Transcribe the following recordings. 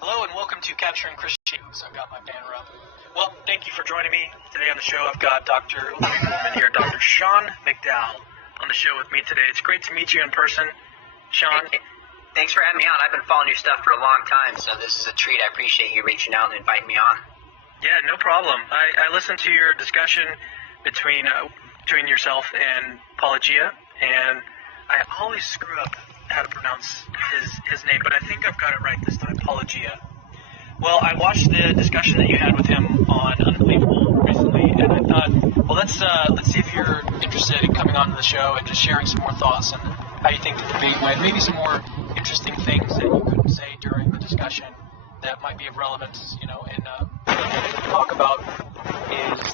Hello and welcome to Capturing Christians. I've got my banner up. Well, thank you for joining me today on the show. I've got Dr. Woman here, Dr. Sean McDowell, on the show with me today. It's great to meet you in person, Sean. Hey, thanks for having me on. I've been following your stuff for a long time, so this is a treat. I appreciate you reaching out and inviting me on. Yeah, no problem. I listened to your discussion between yourself and Paulogia, and I always screw up how to pronounce his name, but I think I've got it right this time, Paulogia. Well, I watched the discussion that you had with him on Unbelievable recently, and I thought, well, let's see if you're interested in coming on to the show and just sharing some more thoughts on how you think the debate went, maybe some more interesting things that you couldn't say during the discussion that might be of relevance, and what we talk about is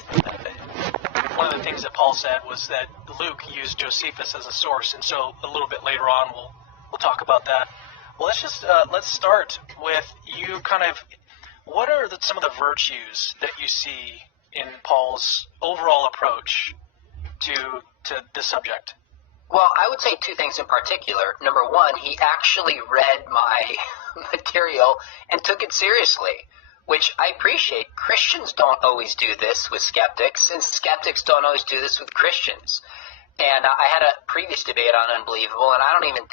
one of the things that Paul said was that Luke used Josephus as a source, and so a little bit later on we'll talk about that. Well, let's start with you. Kind of, what are some of the virtues that you see in Paul's overall approach to this subject? Well, I would say two things in particular. Number one, he actually read my material and took it seriously, which I appreciate. Christians don't always do this with skeptics, and skeptics don't always do this with Christians. And I had a previous debate on Unbelievable, and I don't even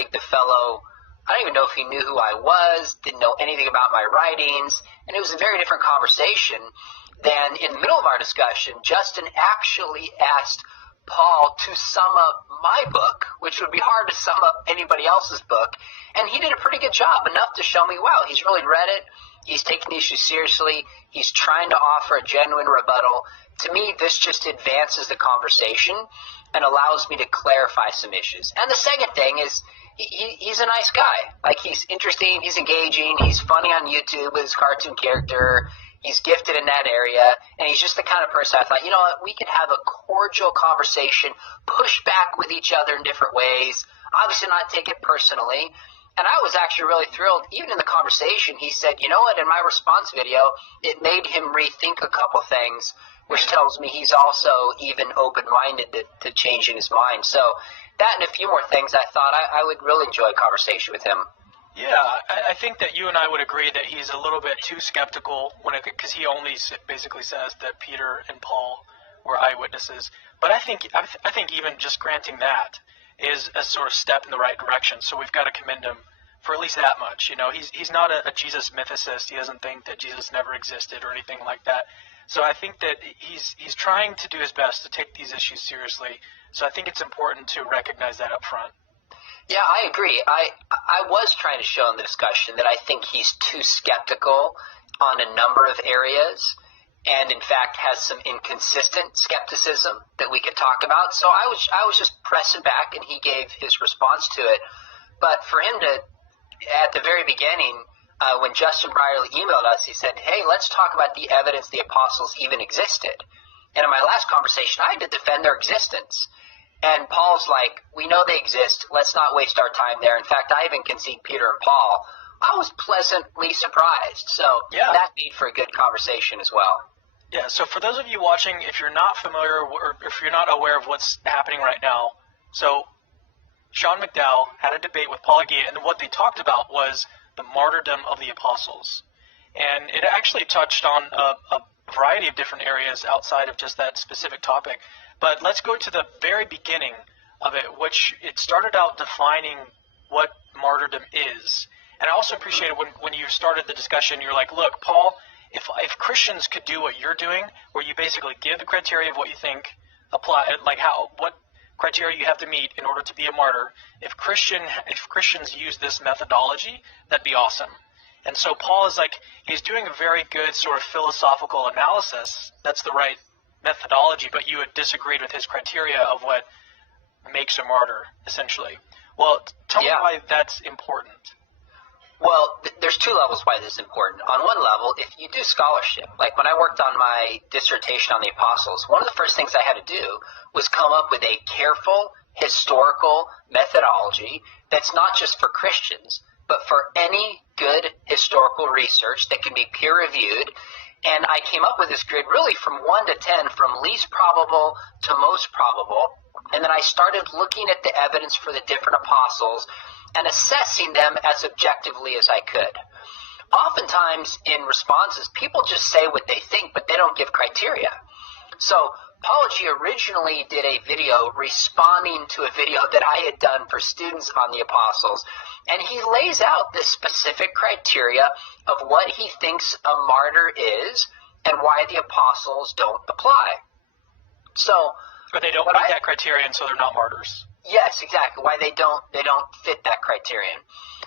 know if he knew who I was, didn't know anything about my writings, and it was a very different conversation than in the middle of our discussion. Justin actually asked Paul to sum up my book, which would be hard to sum up anybody else's book, and he did a pretty good job, enough to show me, wow, he's really read it, he's taking the issue seriously, he's trying to offer a genuine rebuttal. To me, this just advances the conversation and allows me to clarify some issues. And the second thing is, he's a nice guy. Like, he's interesting, he's engaging, he's funny on YouTube with his cartoon character, he's gifted in that area, and he's just the kind of person I thought, you know what, we could have a cordial conversation, push back with each other in different ways, obviously not take it personally. And I was actually really thrilled. Even in the conversation, he said, you know what, in my response video, it made him rethink a couple things, which tells me he's also even open-minded to changing his mind. So that and a few more things, I thought I would really enjoy a conversation with him. Yeah, I think that you and I would agree that he's a little bit too skeptical because he only basically says that Peter and Paul were eyewitnesses. But I think even just granting that is a sort of step in the right direction. So we've got to commend him for at least that much. He's not a Jesus mythicist. He doesn't think that Jesus never existed or anything like that. So I think that he's trying to do his best to take these issues seriously. So I think it's important to recognize that up front. Yeah, I agree. I was trying to show in the discussion that I think he's too skeptical on a number of areas, and in fact has some inconsistent skepticism that we could talk about. So I was just pressing back, and he gave his response to it. But for him to, at the very beginning, when Justin Brierly emailed us, he said, hey, let's talk about the evidence the apostles even existed. And in my last conversation, I had to defend their existence. And Paul's like, we know they exist. Let's not waste our time there. In fact, I even concede Peter and Paul. I was pleasantly surprised. So yeah, that made for a good conversation as well. Yeah, so for those of you watching, if you're not familiar or if you're not aware of what's happening right now, so Sean McDowell had a debate with Paulogia, and what they talked about was the martyrdom of the apostles. And it actually touched on a variety of different areas outside of just that specific topic. But let's go to the very beginning of it, which it started out defining what martyrdom is. And I also appreciated when you started the discussion, you're like, look, Paul, if Christians could do what you're doing, where you basically give the criteria of what you think apply, like what criteria you have to meet in order to be a martyr, if Christians use this methodology, that'd be awesome. And so Paul is like, he's doing a very good sort of philosophical analysis. That's the right methodology, but you had disagreed with his criteria of what makes a martyr, essentially. Well, tell me why that's important. Well, there's two levels why this is important. On one level, if you do scholarship, like when I worked on my dissertation on the apostles, one of the first things I had to do was come up with a careful historical methodology that's not just for Christians, but for any good historical research that can be peer-reviewed. And I came up with this grid really from 1 to 10, from least probable to most probable. And then I started looking at the evidence for the different apostles and assessing them as objectively as I could. Oftentimes, oftentimes in responses, people just say what they think, but they don't give criteria. So Paulogia originally did a video responding to a video that I had done for students on the apostles, and he lays out the specific criteria of what he thinks a martyr is and why the apostles don't apply. So, but they don't meet that criterion, so they're not martyrs. Yes, exactly. Why they don't fit that criterion.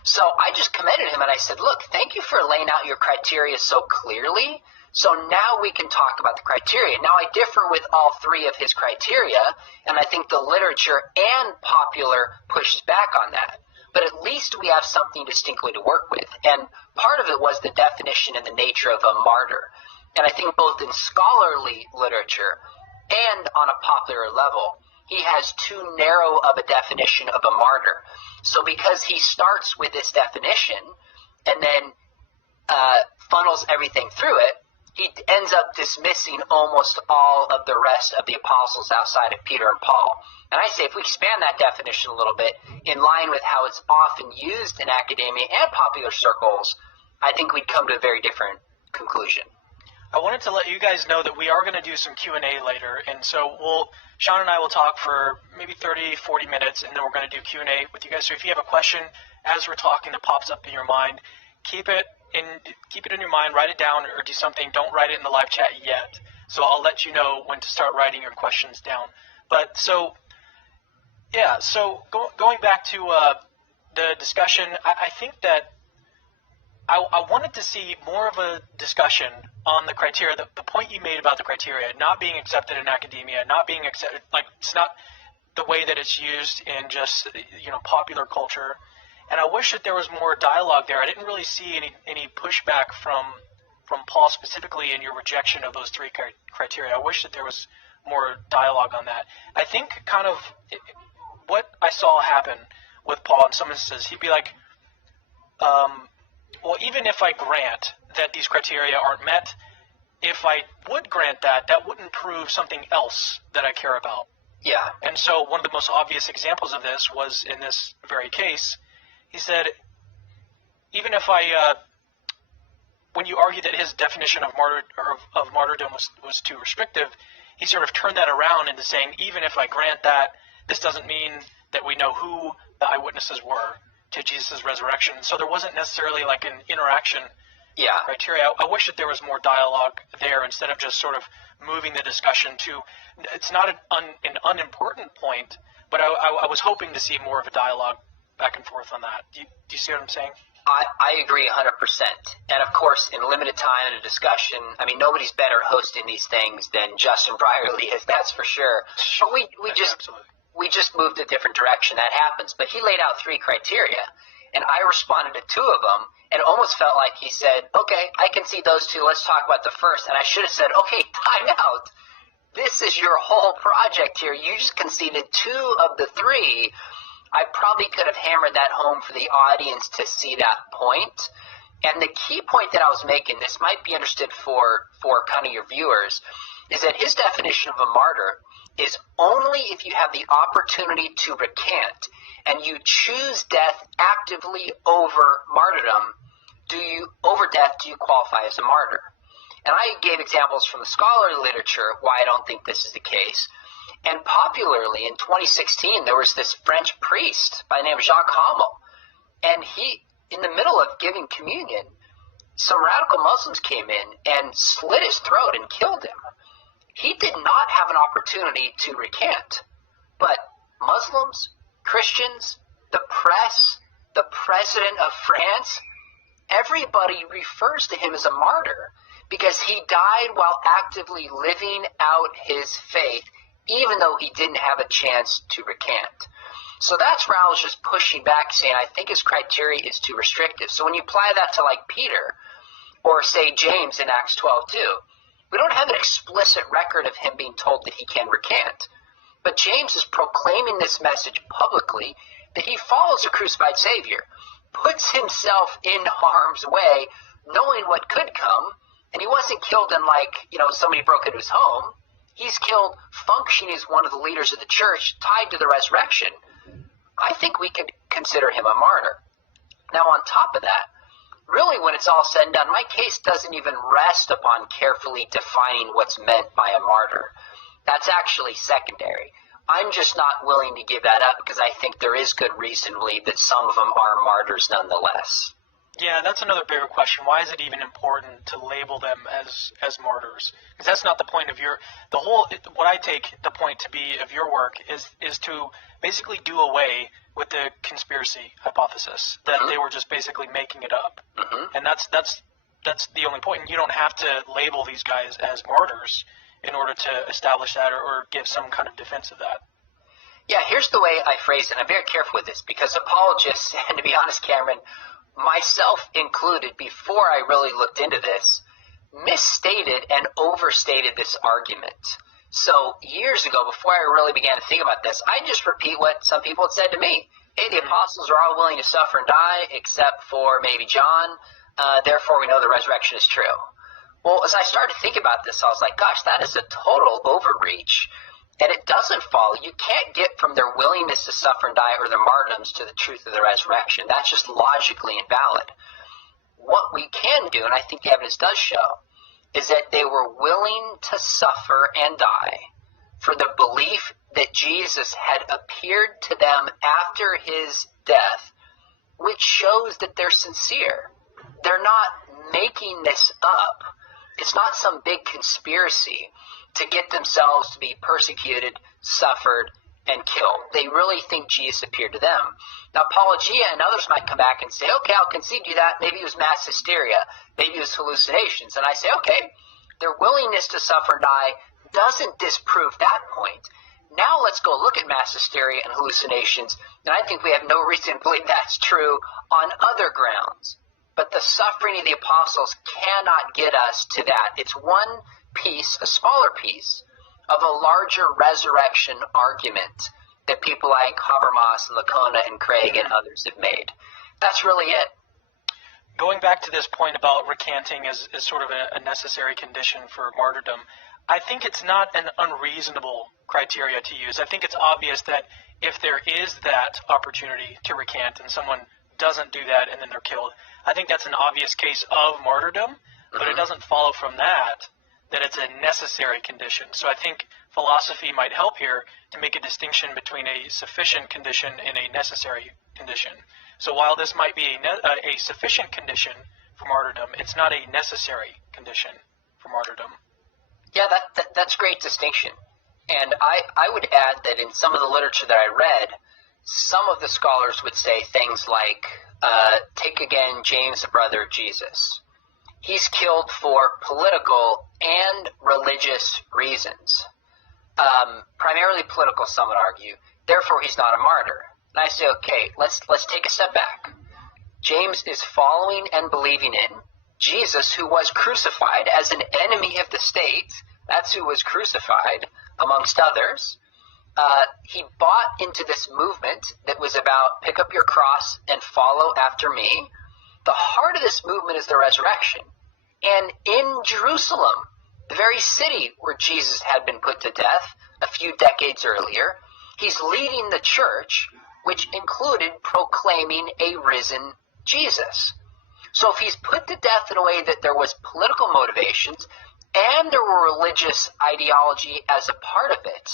So I just commended him and I said, look, thank you for laying out your criteria so clearly. So now we can talk about the criteria. Now I differ with all three of his criteria, and I think the literature and popular pushes back on that. But at least we have something distinctly to work with. And part of it was the definition and the nature of a martyr. And I think both in scholarly literature and on a popular level, he has too narrow of a definition of a martyr. So because he starts with this definition and then funnels everything through it, he ends up dismissing almost all of the rest of the apostles outside of Peter and Paul. And I say if we expand that definition a little bit in line with how it's often used in academia and popular circles, I think we'd come to a very different conclusion. I wanted to let you guys know that we are going to do some Q&A later, and so Sean and I will talk for maybe 30, 40 minutes, and then we're going to do Q&A with you guys. So if you have a question as we're talking that pops up in your mind, keep it in your mind, write it down, or do something. Don't write it in the live chat yet. So I'll let you know when to start writing your questions down. But so going back to the discussion, I think that I wanted to see more of a discussion on the criteria, the point you made about the criteria not being accepted in academia, not being accepted, like it's not the way that it's used in just, popular culture. And I wish that there was more dialogue there. I didn't really see any pushback from Paul specifically in your rejection of those three criteria. I wish that there was more dialogue on that. I think kind of what I saw happen with Paul in some instances, he'd be like, well, even if I grant that these criteria aren't met, if I would grant that, that wouldn't prove something else that I care about. Yeah. And so one of the most obvious examples of this was in this very case. He said, even if when you argue that his definition of martyrdom was too restrictive, he sort of turned that around into saying, even if I grant that, this doesn't mean that we know who the eyewitnesses were to Jesus' resurrection. So there wasn't necessarily like an interaction criteria. I wish that there was more dialogue there instead of just sort of moving the discussion to, it's not an unimportant point, but I was hoping to see more of a dialogue back and forth on that. Do you see what I'm saying? I agree 100%. And of course, in limited time and a discussion, I mean, nobody's better hosting these things than Justin Brierly is, that's for sure. But we just moved a different direction. That happens. But he laid out three criteria, and I responded to two of them, and it almost felt like he said, okay, I can see those two. Let's talk about the first. And I should have said, okay, time out. This is your whole project here. You just conceded two of the three. I probably could have hammered that home for the audience to see that point. And the key point that I was making, this might be understood for kind of your viewers, is that his definition of a martyr is only if you have the opportunity to recant and you choose death actively over martyrdom, do you qualify as a martyr? And I gave examples from the scholarly literature why I don't think this is the case. And popularly, in 2016, there was this French priest by the name of Jacques Hamel. And he, in the middle of giving communion, some radical Muslims came in and slit his throat and killed him. He did not have an opportunity to recant. But Muslims, Christians, the press, the president of France, everybody refers to him as a martyr because he died while actively living out his faith, even though he didn't have a chance to recant. So that's where I was just pushing back, saying I think his criteria is too restrictive. So when you apply that to like Peter, or say James in Acts 12:2, we don't have an explicit record of him being told that he can recant. But James is proclaiming this message publicly that he follows a crucified Savior, puts himself in harm's way, knowing what could come, and he wasn't killed in somebody broke into his home. He's killed functioning as one of the leaders of the church tied to the resurrection. I think we could consider him a martyr. Now, on top of that, really, when it's all said and done, my case doesn't even rest upon carefully defining what's meant by a martyr. That's actually secondary. I'm just not willing to give that up because I think there is good reason to believe that some of them are martyrs nonetheless. Yeah, that's another bigger question. Why is it even important to label them as martyrs? Because that's not the point of what I take the point to be of your work is to basically do away with the conspiracy hypothesis that they were just basically making it up. And that's the only point. And you don't have to label these guys as martyrs in order to establish that or give some kind of defense of that. Yeah, here's the way I phrase it. I'm very careful with this because apologists, and to be honest, Cameron, myself included, before I really looked into this, misstated and overstated this argument. So years ago, before I really began to think about this, I just repeat what some people had said to me. Hey, the apostles are all willing to suffer and die except for maybe John. Therefore, we know the resurrection is true. Well, as I started to think about this, I was like, gosh, that is a total overreach. And it doesn't follow. You can't get from their willingness to suffer and die or their martyrdoms to the truth of the resurrection. That's just logically invalid. What we can do, and I think the evidence does show, is that they were willing to suffer and die for the belief that Jesus had appeared to them after his death, which shows that they're sincere. They're not making this up. It's not some big conspiracy to get themselves to be persecuted, suffered, and killed. They really think Jesus appeared to them. Now, Paulogia and others might come back and say, okay, I'll concede to you that. Maybe it was mass hysteria. Maybe it was hallucinations. And I say, okay, their willingness to suffer and die doesn't disprove that point. Now let's go look at mass hysteria and hallucinations. And I think we have no reason to believe that's true on other grounds. But the suffering of the apostles cannot get us to that. It's one piece, a smaller piece, of a larger resurrection argument that people like Habermas and Lacona and Craig and others have made. That's really it. Going back to this point about recanting as sort of a necessary condition for martyrdom, I think it's not an unreasonable criteria to use. I think it's obvious that if there is that opportunity to recant and someone doesn't do that and then they're killed, I think that's an obvious case of martyrdom, but it doesn't follow from that it's a necessary condition. So I think philosophy might help here to make a distinction between a sufficient condition and a necessary condition. So while this might be a sufficient condition for martyrdom, it's not a necessary condition for martyrdom. Yeah, that's great distinction. And I would add that in some of the literature that I read, some of the scholars would say things like, take again James, the brother of Jesus. He's killed for political and religious reasons. Primarily political, some would argue. Therefore, he's not a martyr. And I say, okay, let's take a step back. James is following and believing in Jesus, who was crucified as an enemy of the state. That's who was crucified, amongst others. He bought into this movement that was about pick up your cross and follow after me. The heart of this movement is the resurrection. And in Jerusalem, the very city where Jesus had been put to death a few decades earlier, he's leading the church, which included proclaiming a risen Jesus. So if he's put to death in a way that there was political motivations and there were religious ideology as a part of it,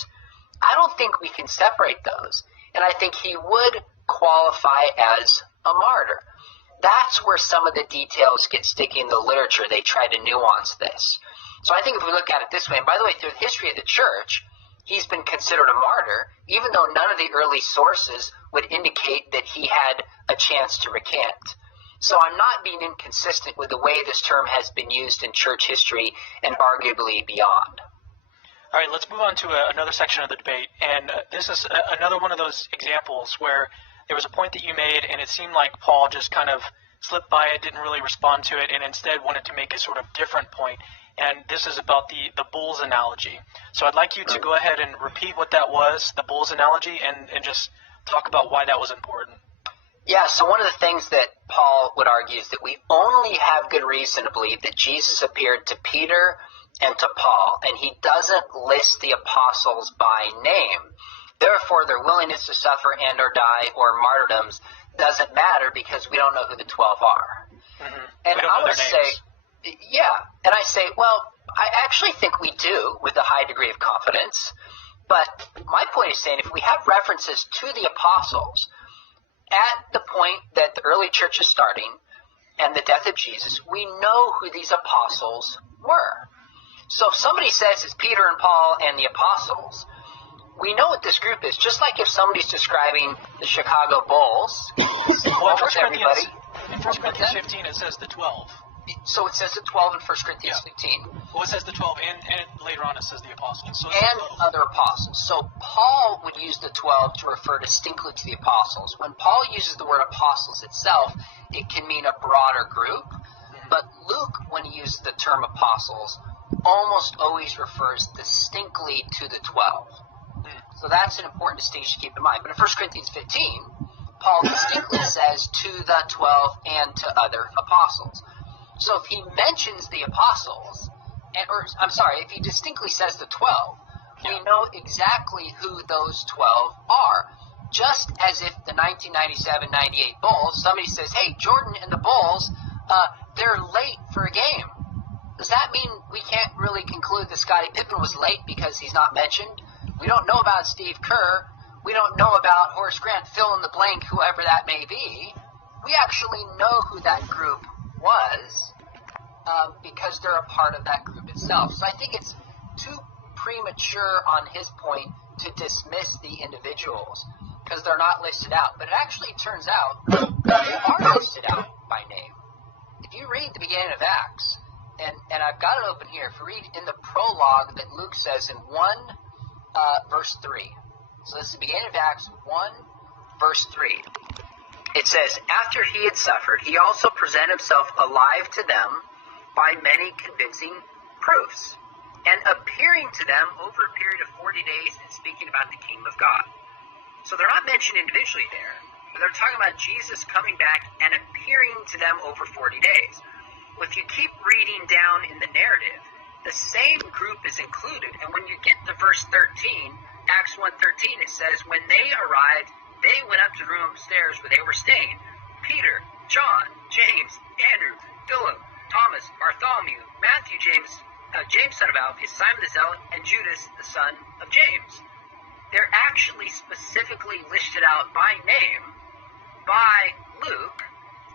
I don't think we can separate those. And I think he would qualify as a martyr. That's where some of the details get sticky in the literature. They try to nuance this. So I think if we look at it this way, and by the way, through the history of the church, he's been considered a martyr, even though none of the early sources would indicate that he had a chance to recant. So I'm not being inconsistent with the way this term has been used in church history and arguably beyond. All right, let's move on to another section of the debate. And this is another one of those examples where there was a point that you made, and it seemed like Paul just kind of slipped by it, didn't really respond to it, and instead wanted to make a sort of different point. And this is about the bull's analogy. So I'd like you to go ahead and repeat what that was, the bull's analogy, and just talk about why that was important. Yeah, so one of the things that Paul would argue is that we only have good reason to believe that Jesus appeared to Peter and to Paul, and he doesn't list the apostles by name. Therefore, their willingness to suffer and or die or martyrdoms doesn't matter because we don't know who the 12 are. And I would say, and I say, well, I actually think we do with a high degree of confidence. But my point is saying if we have references to the apostles at the point that the early church is starting and the death of Jesus, we know who these apostles were. So if somebody says it's Peter and Paul and the apostles, we know what this group is. Just like if somebody's describing the Chicago Bulls, almost everybody. In 1 Corinthians 15, it says the 12. So it says the 12 in 1 Corinthians 15. Well, it says the 12, and later on it says the apostles. So and other apostles. So Paul would use the 12 to refer distinctly to the apostles. When Paul uses the word apostles itself, it can mean a broader group. But Luke, when he uses the term apostles, almost always refers distinctly to the 12. So that's an important distinction to keep in mind. But in 1 Corinthians 15, Paul distinctly says to the 12 and to other apostles. So if he mentions the apostles, if he distinctly says the 12, we know exactly who those 12 are. Just as if the 1997-98 Bulls, somebody says, hey, Jordan and the Bulls, they're late for a game. Does that mean we can't really conclude that Scottie Pippen was late because he's not mentioned? We don't know about Steve Kerr. We don't know about Horace Grant, fill in the blank, whoever that may be. We actually know who that group was because they're a part of that group itself. So I think it's too premature on his point to dismiss the individuals because they're not listed out. But it actually turns out they are listed out by name. If you read the beginning of Acts, and I've got it open here, if you read in the prologue that Luke says in 1 verse 3. So this is the beginning of Acts 1 verse 3. It says, after he had suffered, he also presented himself alive to them by many convincing proofs, and appearing to them over a period of 40 days and speaking about the kingdom of God. So they're not mentioned individually there, but they're talking about Jesus coming back and appearing to them over 40 days. Well, if you keep reading down in the narrative, the same group is included, and when you get to verse 13, Acts 1:13, it says, when they arrived, they went up to the room upstairs where they were staying. Peter, John, James, Andrew, Philip, Thomas, Bartholomew, Matthew, James son of Alphaeus, Simon the Zealot, and Judas, the son of James. They're actually specifically listed out by name by Luke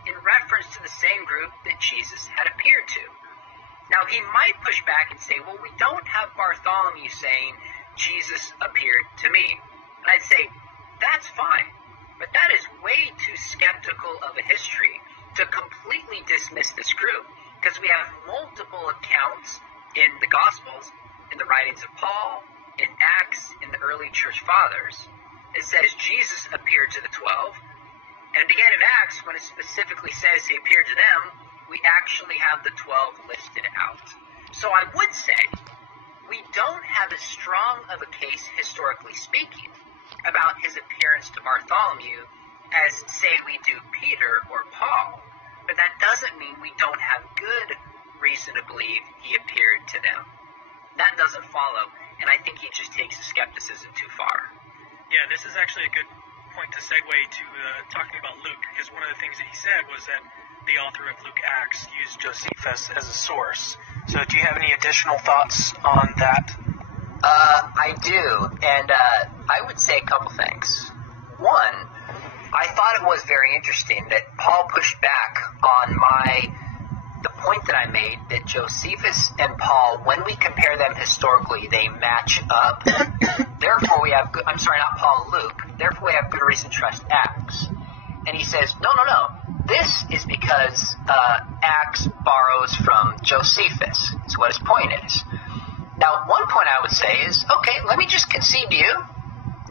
in reference to the same group that Jesus had appeared to. Now, he might push back and say, well, we don't have Bartholomew saying Jesus appeared to me. And I'd say, that's fine, but that is way too skeptical of a history to completely dismiss this group, because we have multiple accounts in the Gospels, in the writings of Paul, in Acts, in the early church fathers. It says Jesus appeared to the 12, and at the beginning of Acts, when it specifically says he appeared to them, we actually have the 12 listed out. So I would say we don't have as strong of a case, historically speaking, about his appearance to Bartholomew as, say, we do Peter or Paul. But that doesn't mean we don't have good reason to believe he appeared to them. That doesn't follow, and I think he just takes the skepticism too far. Yeah, this is actually a good point to segue to talking about Luke, because one of the things that he said was that the author of Luke Acts used Josephus as a source. So do you have any additional thoughts on that? I do, and I would say a couple things. One, I thought it was very interesting that Paul pushed back on the point that I made that Josephus and Paul, when we compare them historically, they match up. Therefore, we have Luke. Therefore, we have good reason to trust Acts. And he says, no. This is because Acts borrows from Josephus. Is what his point is. Now, one point I would say is, okay, let me just concede to you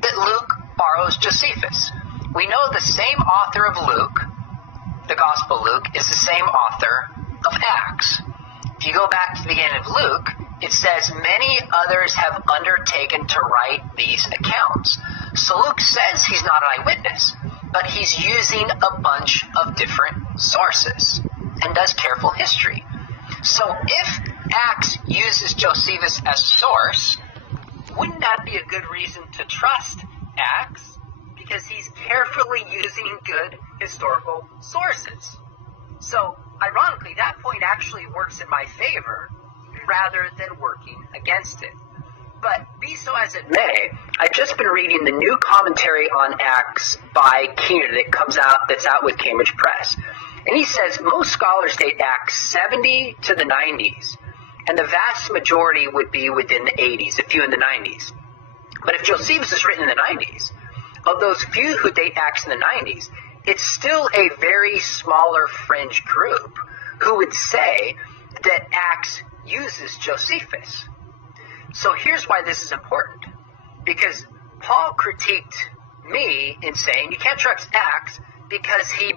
that Luke borrows Josephus. We know the same author of Luke, the Gospel Luke, is the same author of Acts. If you go back to the beginning of Luke, it says many others have undertaken to write these accounts. So Luke says he's not an eyewitness, but he's using a bunch of different sources and does careful history. So if Acts uses Josephus as source, wouldn't that be a good reason to trust Acts? Because he's carefully using good historical sources. So ironically, that point actually works in my favor rather than working against it. But be so as it may, I've just been reading the new commentary on Acts by Keener that's out with Cambridge Press. And he says most scholars date Acts 70 to the 90s, and the vast majority would be within the 80s, a few in the 90s. But if Josephus is written in the 90s, of those few who date Acts in the 90s, it's still a very smaller fringe group who would say that Acts uses Josephus. So here's why this is important. Because Paul critiqued me in saying you can't trust Acts because he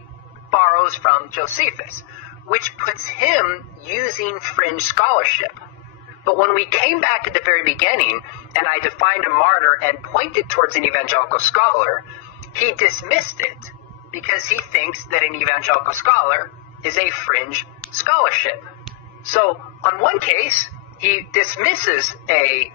borrows from Josephus, which puts him using fringe scholarship. But when we came back at the very beginning and I defined a martyr and pointed towards an evangelical scholar, he dismissed it because he thinks that an evangelical scholar is a fringe scholarship. So on one case, he dismisses a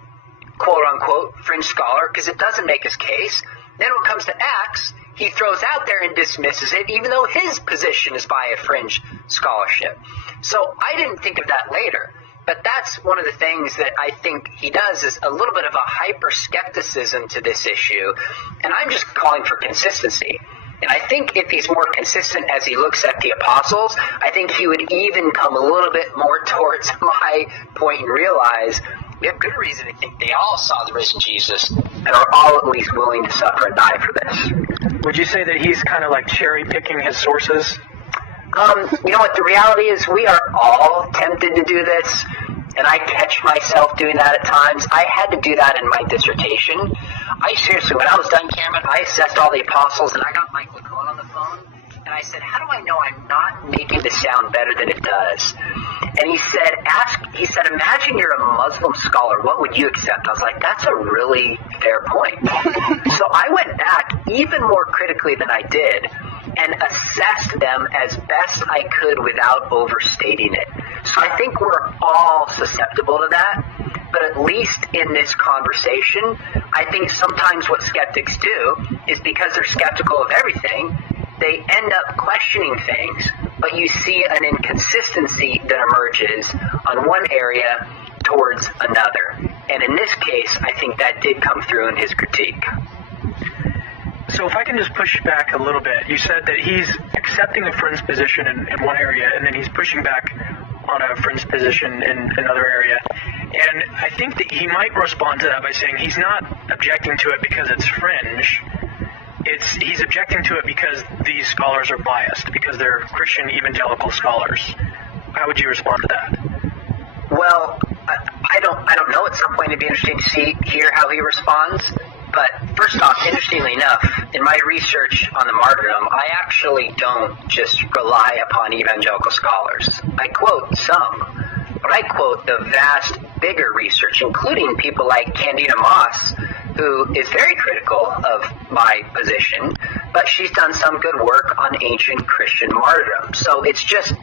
quote-unquote fringe scholar because it doesn't make his case. Then when it comes to Acts, he throws out there and dismisses it, even though his position is by a fringe scholarship. So I didn't think of that later. But that's one of the things that I think he does is a little bit of a hyper-skepticism to this issue. And I'm just calling for consistency. And I think if he's more consistent as he looks at the apostles, I think he would even come a little bit more towards my point and realize we have good reason to think they all saw the risen Jesus and are all at least willing to suffer and die for this. Would you say that he's kind of like cherry-picking his sources? You know what, the reality is we are all tempted to do this, and I catch myself doing that at times. I had to do that in my dissertation. I seriously, when I was done, Cameron, I assessed all the apostles, and I got Mike LeCone on the phone, and I said, how do I know I'm not making this sound better than it does? And he said, imagine you're a Muslim scholar, what would you accept? I was like, that's a really fair point. So I went back even more critically than I did, and assessed them as best I could without overstating it. So I think we're all susceptible to that, but at least in this conversation, I think sometimes what skeptics do is because they're skeptical of everything, they end up questioning things, but you see an inconsistency that emerges on one area towards another. And in this case, I think that did come through in his critique. So if I can just push back a little bit, you said that he's accepting a fringe position in one area, and then he's pushing back on a fringe position in another area. And I think that he might respond to that by saying he's not objecting to it because it's fringe. He's objecting to it because these scholars are biased, because they're Christian evangelical scholars. How would you respond to that? Well, I don't know. At some point it'd be interesting to hear how he responds. But first off, interestingly enough, in my research on the martyrdom, I actually don't just rely upon evangelical scholars. I quote some, but I quote the vast, bigger research, including people like Candida Moss, who is very critical of my position, but she's done some good work on ancient Christian martyrdom. So it's just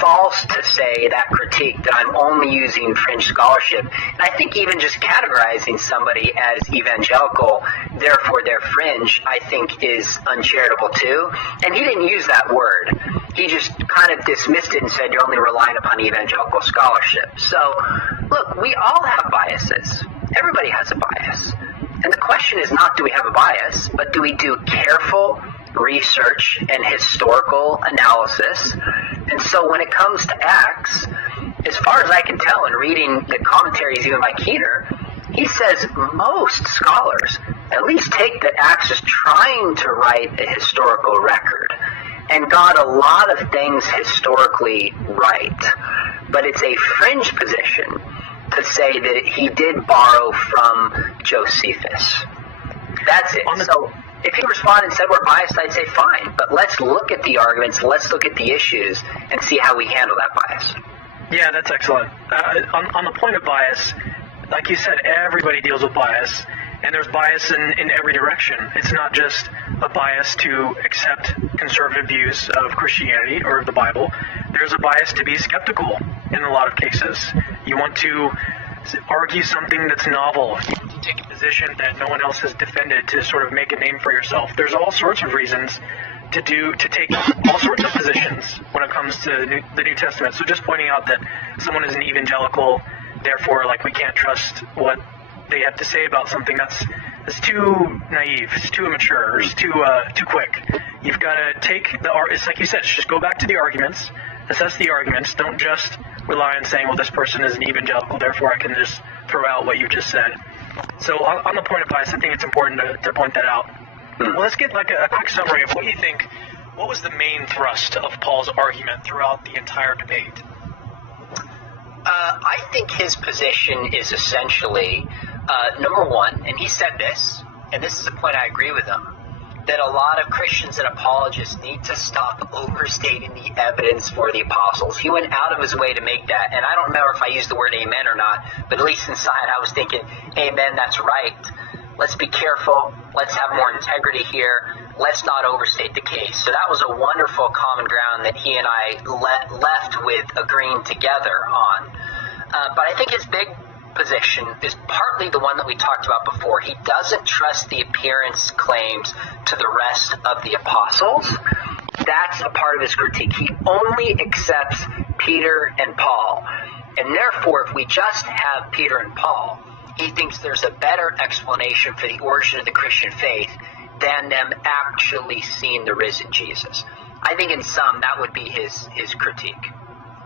false to say that critique that I'm only using fringe scholarship. And I think even just categorizing somebody as evangelical, therefore they're fringe, I think is uncharitable too. And he didn't use that word. He just kind of dismissed it and said you're only relying upon evangelical scholarship. So, look, we all have biases. Everybody has a bias. And the question is not do we have a bias, but do we do careful research and historical analysis? And so when it comes to Acts, as far as I can tell in reading the commentaries even by Keener, he says most scholars at least take that Acts is trying to write a historical record and got a lot of things historically right. But it's a fringe position to say that he did borrow from Josephus. That's it. So if he responded and said we're biased, I'd say fine. But let's look at the arguments, let's look at the issues, and see how we handle that bias. Yeah, that's excellent. On the point of bias, like you said, everybody deals with bias, and there's bias in every direction. It's not just a bias to accept conservative views of Christianity or of the Bible. There's a bias to be skeptical in a lot of cases. You want to argue something that's novel. You want to take a position that no one else has defended to sort of make a name for yourself. There's all sorts of reasons to take all sorts of positions when it comes to the New Testament. So just pointing out that someone is an evangelical, therefore, like, we can't trust what they have to say about something, that's too naive, it's too immature, it's too quick. You've got to take it's like you said, just go back to the arguments, assess the arguments, don't just rely on saying, well, this person is an evangelical, therefore I can just throw out what you just said. So on the point of bias, I think it's important to point that out. Well, let's get like a quick summary of what you think, what was the main thrust of Paul's argument throughout the entire debate? I think his position is essentially, number one, and he said this, and this is a point I agree with him, that a lot of Christians and apologists need to stop overstating the evidence for the apostles. He went out of his way to make that, and I don't remember if I used the word amen or not, but at least inside I was thinking, amen, that's right. Let's be careful. Let's have more integrity here. Let's not overstate the case. So that was a wonderful common ground that he and I left with agreeing together on. But I think his big position is partly the one that we talked about before. He doesn't trust the appearance claims to the rest of the apostles. That's a part of his critique. He only accepts Peter and Paul. And therefore, if we just have Peter and Paul, he thinks there's a better explanation for the origin of the Christian faith than them actually seeing the risen Jesus. I think in sum, that would be his critique.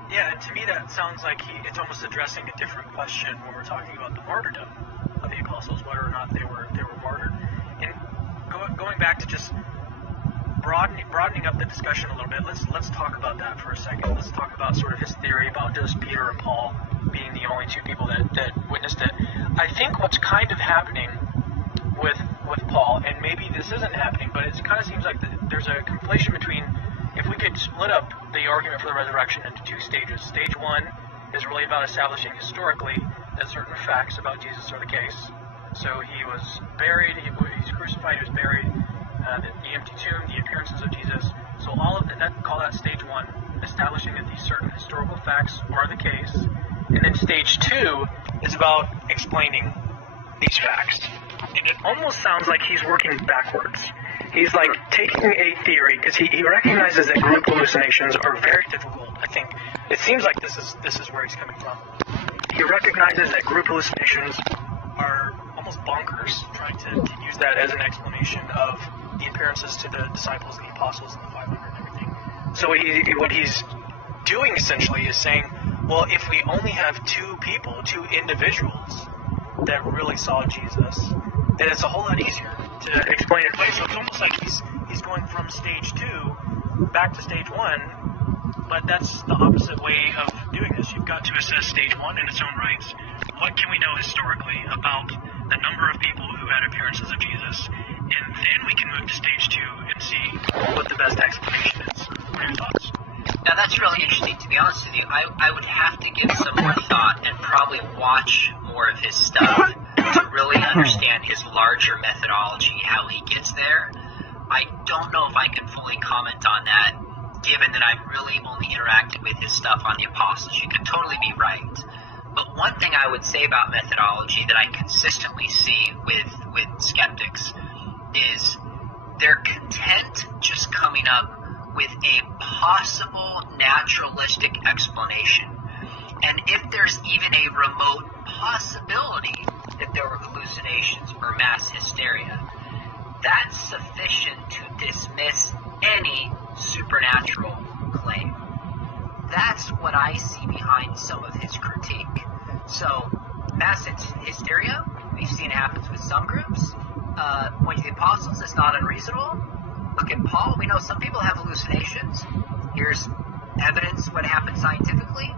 Yeah, and to me that sounds like it's almost addressing a different question when we're talking about the martyrdom of the apostles, whether or not they were martyred. And going back to just broadening up the discussion a little bit, let's talk about that for a second. Let's talk about sort of his theory about just Peter and Paul being the only two people that witnessed it. I think what's kind of happening with Paul, and maybe this isn't happening, but it kind of seems like there's a conflation between, if we could split up the argument for the resurrection into two stages. Stage one is really about establishing historically that certain facts about Jesus are the case. So he was buried, he's crucified, he was buried, the empty tomb, the appearances of Jesus. So all of that, call that stage one, establishing that these certain historical facts are the case. And then stage two is about explaining these facts. And it almost sounds like he's working backwards. He's like taking a theory, because he recognizes that group hallucinations are very difficult. I think it seems like this is where he's coming from. He recognizes that group hallucinations are almost bonkers, trying to use that as an explanation of the appearances to the disciples, the apostles, and the 500 and everything. So what he's doing essentially is saying, well, if we only have two individuals that really saw Jesus, then it's a whole lot easier to explain it away. So it's almost like he's going from stage two back to stage one, but that's the opposite way of doing this. You've got to assess stage one in its own rights. What can we know historically about the number of people who had appearances of Jesus? And then we can move to stage two and see what the best explanation is. What are your thoughts? Now that's really interesting. To be honest with you, I would have to give some more thought and probably watch more of his stuff to really understand his larger methodology, how he gets there. I don't know if I can fully comment on that, given that I've really only interacted with his stuff on the apostles. You could totally be right. But one thing I would say about methodology that I consistently see with skeptics is they're content just coming up with a possible naturalistic explanation. And if there's even a remote possibility that there were hallucinations or mass hysteria, that's sufficient to dismiss any supernatural claim. That's what I see behind some of his critique. So, mass hysteria, we've seen it happens with some groups. Point to the apostles, it's not unreasonable. Look at Paul, we know some people have hallucinations. Here's evidence what happened scientifically.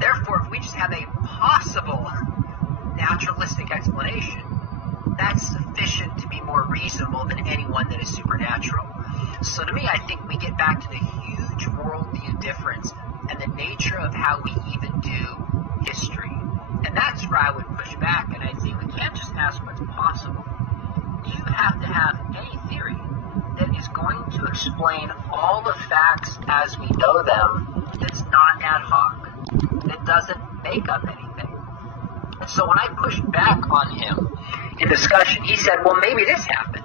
Therefore, if we just have a possible naturalistic explanation, that's sufficient to be more reasonable than anyone that is supernatural. So to me, I think we get back to the huge worldview difference and the nature of how we even do history. And that's where I would push back, and I think we can't just ask what's possible. You have to have any theory that is going to explain all the facts as we know them, that's not ad hoc, that doesn't make up anything. And so when I pushed back on him in discussion, he said, well, maybe this happened.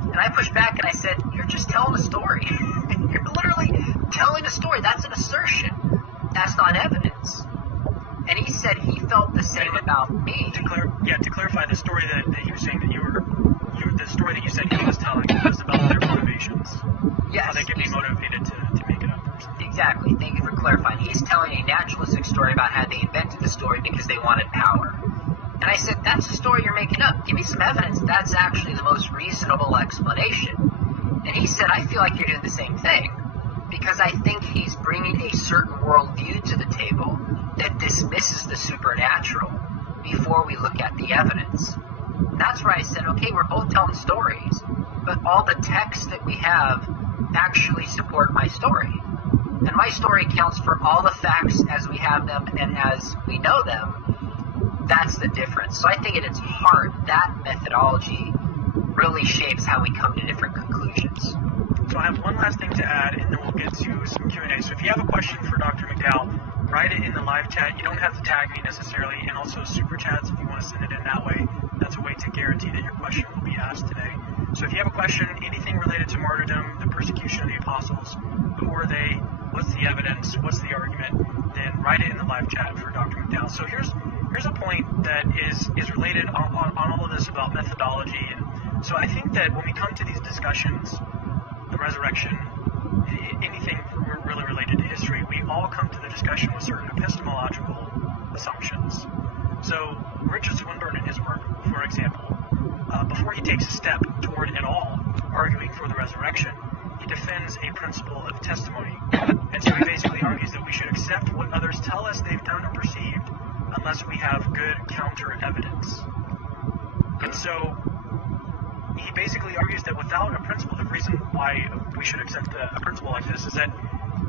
And I pushed back and I said, you're you're just telling a story. You're literally telling a story. That's an assertion. That's not evidence. And he said he felt the same about me. To clarify, the story that you were saying the story that you said he was telling was about their motivations. Yes. How they can be motivated to make it up. Exactly. Thank you for clarifying. He's telling a naturalistic story about how they invented the story because they wanted power. And I said, that's a story you're making up. Give me some evidence. That's actually the most reasonable explanation. And he said, I feel like you're doing the same thing. Because I think he's bringing a certain worldview to the table that dismisses the supernatural before we look at the evidence. And that's where I said, okay, we're both telling stories, but all the texts that we have actually support my story. And my story counts for all the facts as we have them and as we know them. That's the difference. So I think at its heart, that methodology really shapes how we come to different conclusions. So I have one last thing to add, and then we'll get to some Q&A. So if you have a question for Dr. McDowell, write it in the live chat. You don't have to tag me necessarily, and also super chats if you want to send it in that way. That's a way to guarantee that your question will be asked today. So if you have a question, anything related to martyrdom, the persecution of the apostles, who were they, what's the evidence, what's the argument, then write it in the live chat for Dr. McDowell. So here's a point that is related on all of this about methodology. And so I think that when we come to these discussions, the resurrection, anything really related to history, we all come to the discussion with certain epistemological assumptions. So Richard Swinburne in his work, for example, before he takes a step toward at all arguing for the resurrection, he defends a principle of testimony. And so he basically argues that we should accept what others tell us they've done or perceived unless we have good counter evidence. And so he basically argues that without a principle, the reason why we should accept a principle like this is that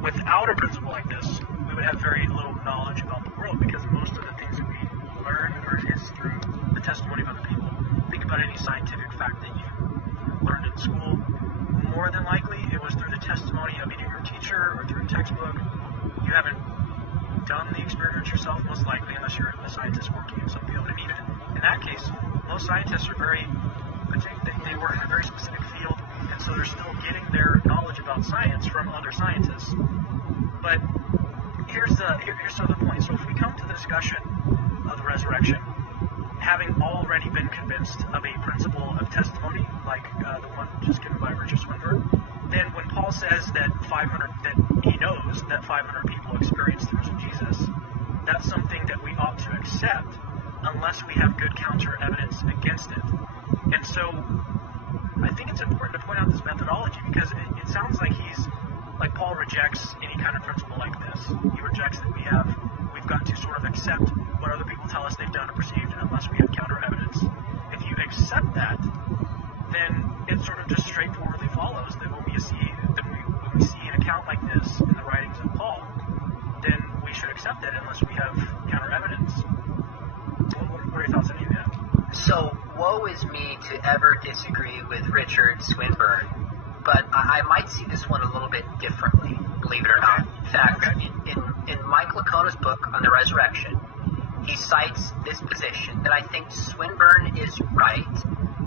without a principle like this, we would have very little knowledge about the world, because most of the things that we learn is through the testimony of other people. Think about any scientific fact that you learned in school. More than likely, it was through the testimony of either your teacher or through a textbook. You haven't done the experiment yourself, most likely, unless you're a scientist working in some field. And even in that case, most scientists are they work in a very specific field, and so they're still getting their knowledge about science from other scientists. But here's the point. So if we come to the discussion of the resurrection, having already been convinced of a principle of testimony, like the one just given by Richard Swinburne, then when Paul says that he knows that 500 people experienced the risen Jesus, that's something that we ought to accept unless we have good counter evidence against it. And so I think it's important to point out this methodology, because it sounds like Paul rejects any kind of principle like this. He rejects that we've got to sort of accept what other people tell us they've done or perceived unless we have counter evidence. If you accept that, then it sort of just straightforwardly follows that when we see an account like this in the writings of Paul, then we should accept it unless we have counter evidence. What are your thoughts on that? So, woe is me to ever disagree with Richard Swinburne, but I might see this one a little bit differently, believe it or not. In fact, in Mike Lacona's book on the resurrection, he cites this position that I think Swinburne is right,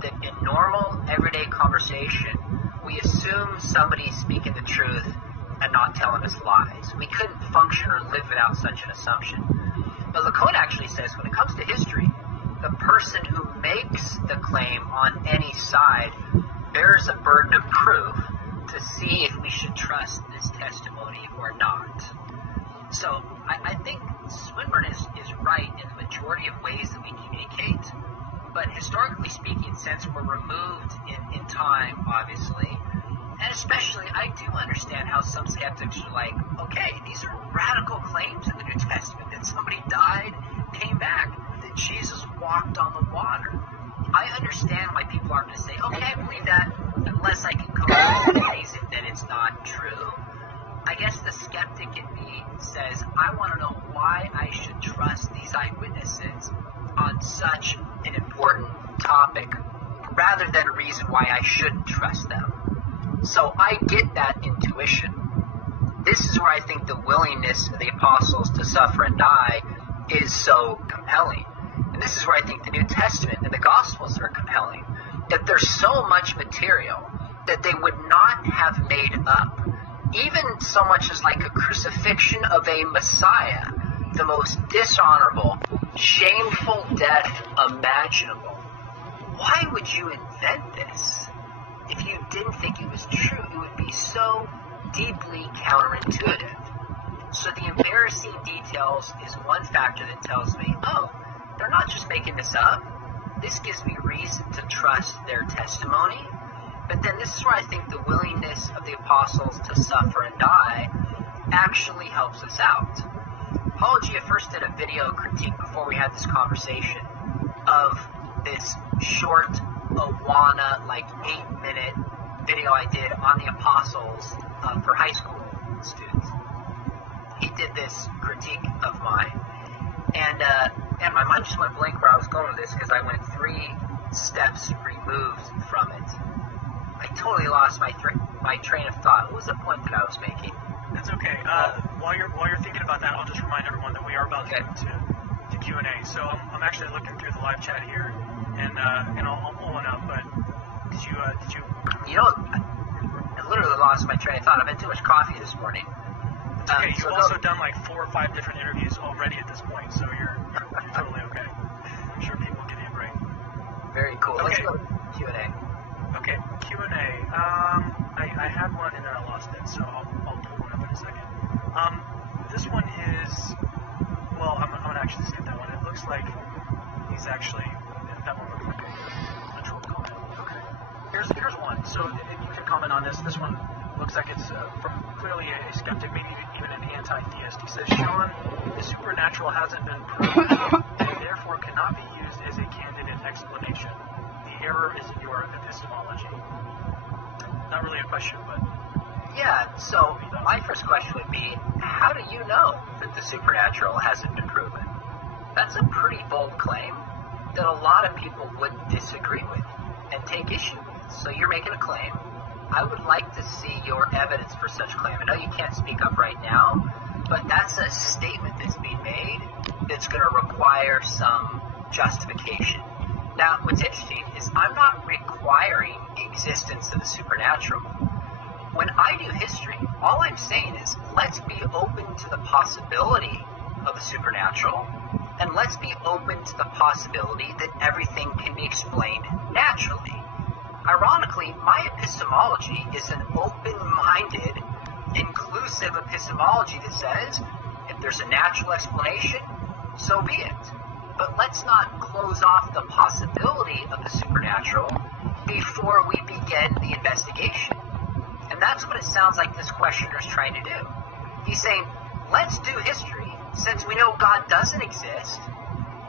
that in normal, everyday conversation, we assume somebody's speaking the truth and not telling us lies. We couldn't function or live without such an assumption. But Lacona actually says when it comes to history, the person who makes the claim on any side bears a burden of proof to see if we should trust this testimony or not. So I think Swinburne is right in the majority of ways that we communicate, but historically speaking, since we're removed in time, obviously, and especially I do understand how some skeptics are like, okay, these are radical claims in the New Testament, that somebody died, came back, that Jesus walked on the water. I understand why people aren't going to say, okay, I believe that, unless I can conclude that it's not true. I guess the skeptic in me says, I want to know why I should trust these eyewitnesses on such an important topic, rather than a reason why I shouldn't trust them. So I get that intuition. This is where I think the willingness of the apostles to suffer and die is so compelling. And this is where I think the New Testament and the Gospels are compelling. That there's so much material that they would not have made up, even so much as like a crucifixion of a Messiah, the most dishonorable, shameful death imaginable. Why would you invent this? If you didn't think it was true, it would be so deeply counterintuitive. So the embarrassing details is one factor that tells me, oh, they're not just making this up. This gives me reason to trust their testimony. But then this is where I think the willingness of the apostles to suffer and die actually helps us out. Paulogia first did a video critique before we had this conversation of this short Awana, like 8-minute video I did on the apostles for high school students. He did this critique of mine, and my mind just went blank where I was going with this because I went 3 steps removed from it. I totally lost my train of thought. What was the point that I was making? That's okay. While you're thinking about that, I'll just remind everyone that we are about to Q&A. So I'm actually looking through the live chat here, and I'll pull one up. But did you? You know, I literally lost my train of thought. I've had too much coffee this morning. It's okay. You've also done like 4 or 5 different interviews already at this point, so you're totally okay. I'm sure people will give you a break. Very cool. Okay. Let's go to Q&A. Okay, Q&A. I had one and then I lost it, so I'll pull one up in a second. This one is, well, I'm going to actually skip that one. It looks like he's actually, that one looks like a troll comment. Okay. Here's one. So if you can comment on this. This one looks like it's from clearly a skeptic, maybe even an anti-theist. He says, Sean, the supernatural hasn't been proven and therefore cannot be used as a candidate explanation. The error is in your epistemology. Not really a question, but... Yeah, so my first question would be, how do you know that the supernatural hasn't been proven? That's a pretty bold claim that a lot of people would disagree with and take issue with. So you're making a claim. I would like to see your evidence for such claim. I know you can't speak up right now, but that's a statement that's being made that's going to require some justification. Now, what's interesting is I'm not requiring the existence of the supernatural. When I do history, all I'm saying is let's be open to the possibility of the supernatural, and let's be open to the possibility that everything can be explained naturally. Ironically, my epistemology is an open-minded, inclusive epistemology that says if there's a natural explanation, so be it. But let's not close off the possibility of the supernatural before we begin the investigation. And that's what it sounds like this questioner is trying to do. He's saying, let's do history. Since we know God doesn't exist,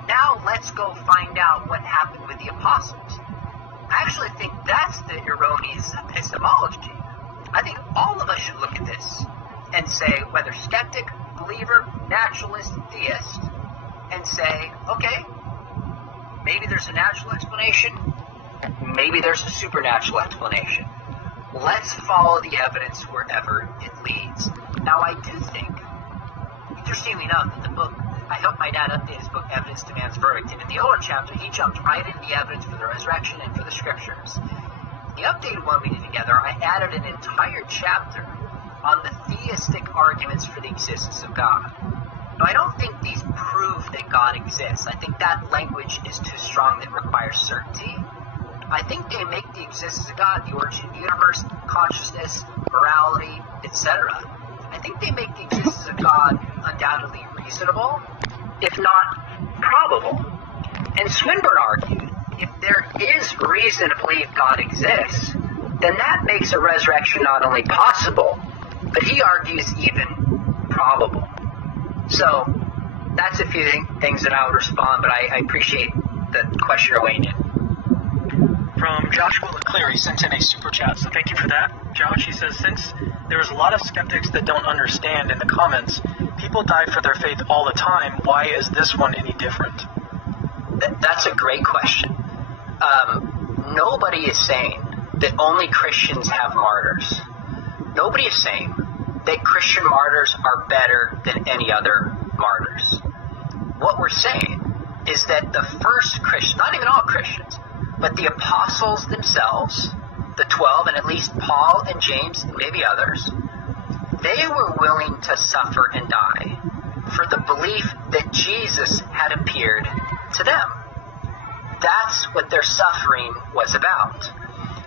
now let's go find out what happened with the apostles. I actually think that's the erroneous epistemology. I think all of us should look at this and say, whether skeptic, believer, naturalist, theist, and say, okay, maybe there's a natural explanation, maybe there's a supernatural explanation. Let's follow the evidence wherever it leads. Now, I do think, interestingly enough, that the book, I helped my dad update his book, Evidence Demands Verdict, and in the older chapter, he jumped right into the evidence for the resurrection and for the scriptures. The updated one we did together, I added an entire chapter on the theistic arguments for the existence of God. Now, I don't think these prove that God exists. I think that language is too strong that requires certainty. I think they make the existence of God, the origin of the universe, consciousness, morality, etc. I think they make the existence of God undoubtedly reasonable, if not probable. And Swinburne argued, if there is reason to believe God exists, then that makes a resurrection not only possible, but he argues even probable. So that's a few things that I would respond, but I appreciate the questioner weighing in. From Joshua Cleary, sent in a super chat, so thank you for that. Josh, he says, since there's a lot of skeptics that don't understand in the comments, people die for their faith all the time, why is this one any different? That's a great question. Nobody is saying that only Christians have martyrs. Nobody is saying that Christian martyrs are better than any other martyrs. What we're saying is that the first Christians, not even all Christians, but the apostles themselves, the 12, and at least Paul and James and maybe others, they were willing to suffer and die for the belief that Jesus had appeared to them. That's what their suffering was about.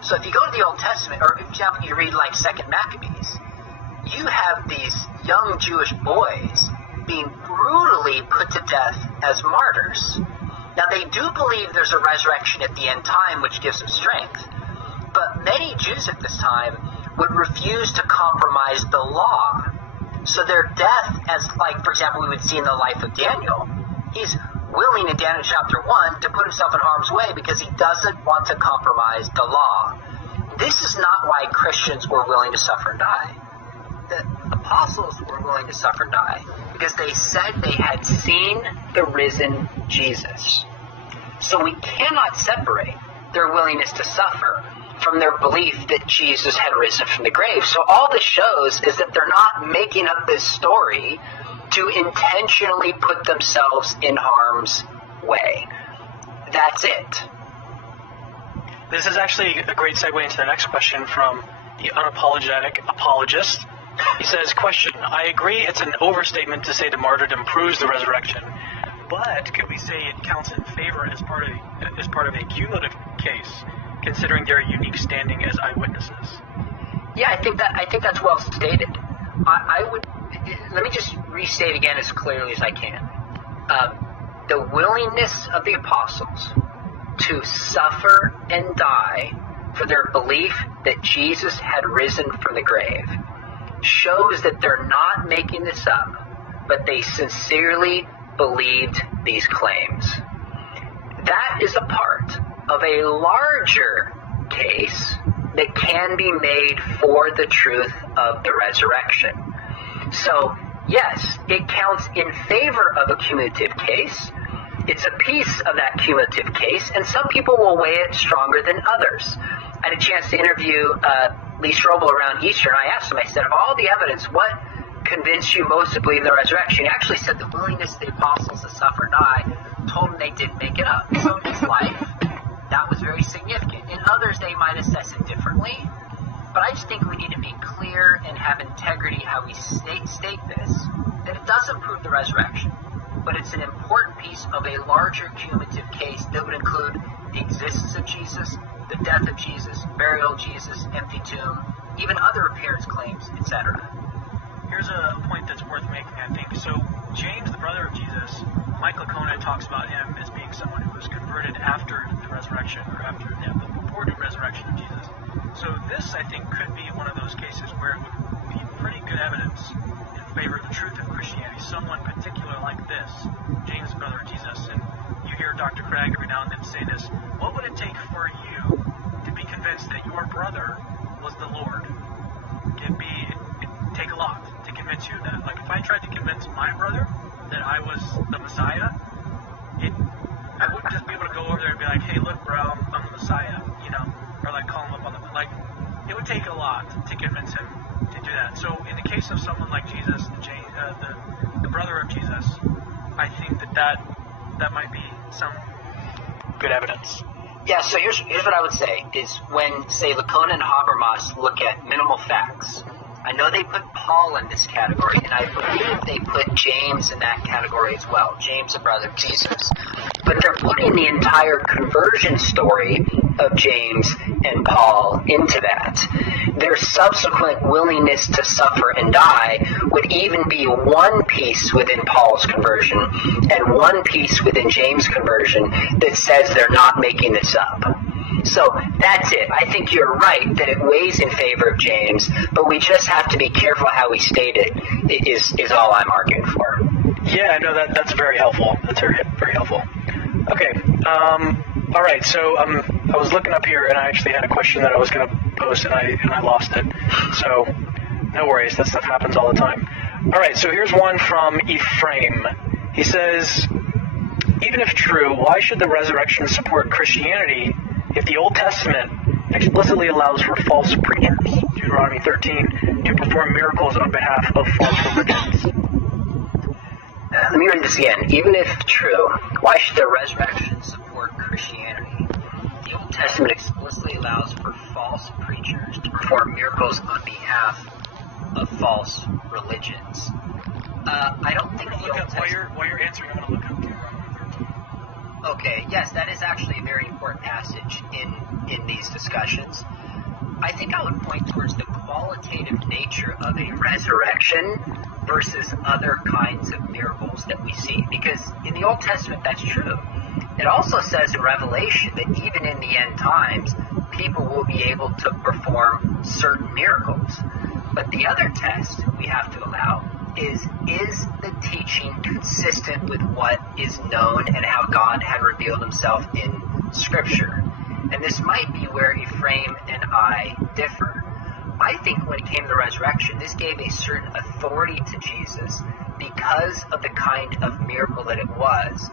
So if you go to the Old Testament, or for example, you read like 2nd Maccabees, you have these young Jewish boys being brutally put to death as martyrs. Now, they do believe there's a resurrection at the end time, which gives them strength. But many Jews at this time would refuse to compromise the law. So their death, as like, for example, we would see in the life of Daniel, he's willing in Daniel chapter 1 to put himself in harm's way because he doesn't want to compromise the law. This is not why Christians were willing to suffer and die. The apostles were willing to suffer and die because they said they had seen the risen Jesus. So we cannot separate their willingness to suffer from their belief that Jesus had risen from the grave. So all this shows is that they're not making up this story to intentionally put themselves in harm's way. That's it. This is actually a great segue into the next question from the unapologetic apologist. He says, question, I agree it's an overstatement to say the martyrdom proves the resurrection, but could we say it counts in favor as part of a cumulative case, considering their unique standing as eyewitnesses? Yeah, I think that's well stated. I would, let me just restate again as clearly as I can. The willingness of the apostles to suffer and die for their belief that Jesus had risen from the grave shows that they're not making this up, but they sincerely believed these claims. That is a part of a larger case that can be made for the truth of the resurrection. So, yes, it counts in favor of a cumulative case. It's a piece of that cumulative case, and some people will weigh it stronger than others. I had a chance to interview Lee Strobel around Easter, and I asked him, I said, of all the evidence, what convinced you most to believe in the resurrection? He actually said the willingness of the apostles to suffer and die told him they didn't make it up. So in his life, that was very significant. In others, they might assess it differently. But I just think we need to be clear and have integrity how we state this, that it doesn't prove the resurrection, but it's an important piece of a larger cumulative case that would include the existence of Jesus, the death of Jesus, burial of Jesus, empty tomb, even other appearance claims, etc. Here's a point that's worth making, I think. So James, the brother of Jesus, Michael Conant talks about him as being someone who was converted after the resurrection, or after the purported resurrection of Jesus. So this, I think, could be one of those cases where it would be pretty good evidence in favor of the truth of Christianity. Someone particular like this, James, the brother of Jesus, and you hear Dr. Craig every now and then say this, what would it take for you to be convinced that your brother was the Lord? It'd take a lot to convince you that. Like, if I tried to convince my brother that I was the Messiah, I wouldn't just be able to go over there and be like, hey, look, bro, I'm the Messiah, you know, or like call him up on the, like, it would take a lot to convince him to do that. So in the case of someone like Jesus, the brother of Jesus, I think that might be some good evidence. Yeah, so here's what I would say, is when, say, Lacona and Habermas look at minimal facts, I know they put Paul in this category, and I believe they put James in that category as well, James, the brother of Jesus. But they're putting the entire conversion story of James and Paul into that. Their subsequent willingness to suffer and die would even be one piece within Paul's conversion and one piece within James' conversion that says they're not making this up. So that's it. I think you're right that it weighs in favor of James, but we just have to be careful how we state it, is all I'm arguing for. Yeah, no, that's very helpful. That's very, very helpful. Okay, all right, so I was looking up here, and I actually had a question that I was going to post, and I lost it. So no worries, that stuff happens all the time. All right, so here's one from Ephraim. He says, even if true, why should the resurrection support Christianity if the Old Testament explicitly allows for false preachers, Deuteronomy 13, to perform miracles on behalf of false religions? Let me read this again. Even if true, why should the resurrection support Christianity The Old Testament explicitly allows for false preachers to perform miracles on behalf of false religions. I don't think the Old Testament... While you're answering, I'm going to look up Deuteronomy 13. Okay, yes, that is actually a very important passage in these discussions. I think I would point towards the qualitative nature of a resurrection versus other kinds of miracles that we see. Because in the Old Testament, that's true. It also says in Revelation that even in the end times, people will be able to perform certain miracles. But the other test we have to allow is the teaching consistent with what is known and how God had revealed himself in Scripture? And this might be where Ephraim and I differ. I think when it came to the resurrection, this gave a certain authority to Jesus because of the kind of miracle that it was,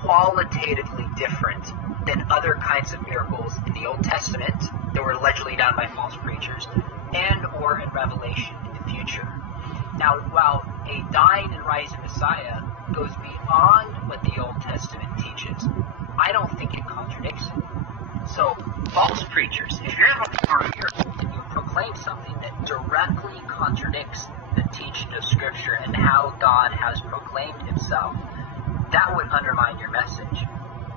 qualitatively different than other kinds of miracles in the Old Testament that were allegedly done by false preachers and or in Revelation in the future. Now, while a dying and rising Messiah goes beyond what the Old Testament teaches, I don't think it contradicts it. So, false preachers, if you're able to perform a miracle and you proclaim something that directly contradicts the teaching of Scripture and how God has proclaimed himself, that would undermine your message.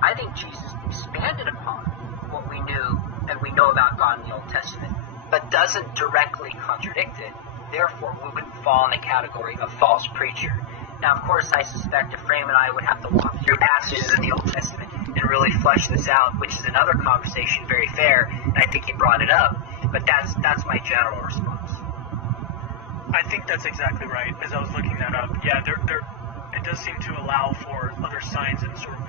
I think Jesus expanded upon what we knew and we know about God in the Old Testament, but doesn't directly contradict it. Therefore, we would fall in the category of false preacher. Now, of course, I suspect Ephraim and I would have to walk through passages in the Old Testament and really flesh this out, which is another conversation, very fair, and I think he brought it up, but that's my general response. I think that's exactly right. As I was looking that up, yeah, it does seem to allow for other signs and sort of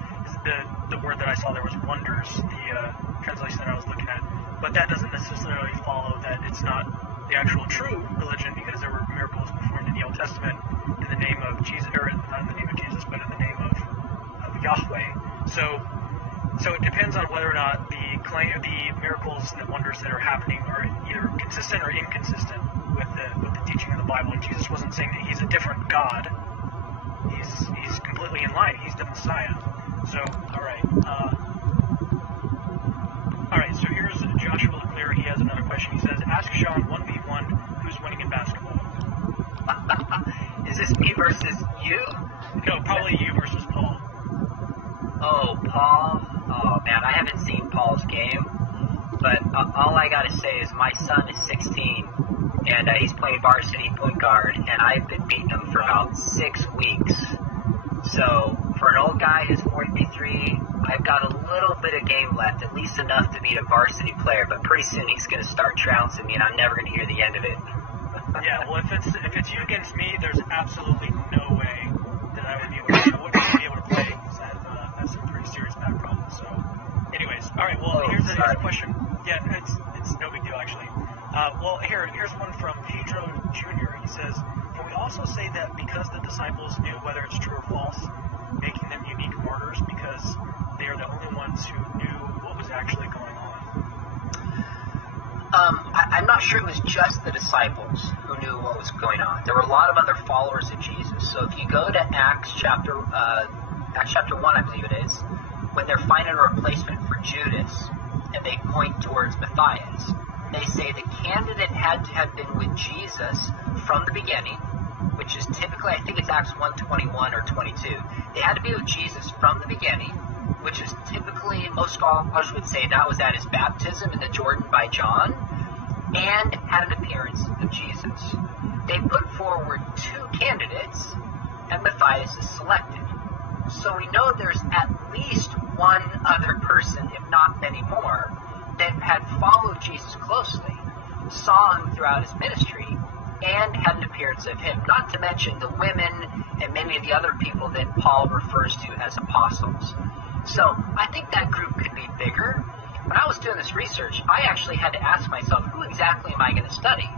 the word that I saw there was wonders, the translation that I was looking at, but that doesn't necessarily follow that it's not the actual true religion, because there were miracles performed in the Old Testament in the name of Jesus, or not in the name of Jesus, but in the name of Yahweh. So it depends on whether or not the miracles and the wonders that are happening are either consistent or inconsistent with the teaching of the Bible. And Jesus wasn't saying that he's a different God. He's completely in line. He's the Messiah. So, all right. So here's Joshua LeClaire. He has another question. He says, ask Sean 1v1 who's winning in basketball. Is this me versus you? No, probably you versus Paul. Oh, Paul? Oh, man, I haven't seen Paul's game. But all I got to say is my son is 16, and he's playing varsity point guard, and I've been beating him for about 6 weeks. So for an old guy who's 43, I've got a little bit of game left, at least enough to beat a varsity player, but pretty soon he's going to start trouncing me, and I'm never going to hear the end of it. Yeah, well, if it's you against me, there's absolutely no way that I would be able to play, because that's some pretty serious back problems. So, anyways, all right. Well, here's a question. Yeah, it's no big deal actually. Here's one from Pedro Jr. He says, can we also say that because the disciples knew whether it's true or false, making them unique martyrs because they are the only ones who knew what was actually going on? I'm not sure it was just the disciples who knew what was going on. There were a lot of other followers of Jesus. So if you go to Acts chapter 1, I believe it is, when they're finding a replacement for Judas, and they point towards Matthias, they say the candidate had to have been with Jesus from the beginning, which is typically, I think it's Acts 1:21 or 22. They had to be with Jesus from the beginning, which is typically, most scholars would say that was at his baptism in the Jordan by John, and had an appearance of Jesus. They put forward 2 candidates, and Matthias is selected. So we know there's at least one other person, if not many more, that had followed Jesus closely, saw him throughout his ministry, and had an appearance of him, not to mention the women and many of the other people that Paul refers to as apostles. So I think that group could be bigger. When I was doing this research, I actually had to ask myself, who exactly am I going to study?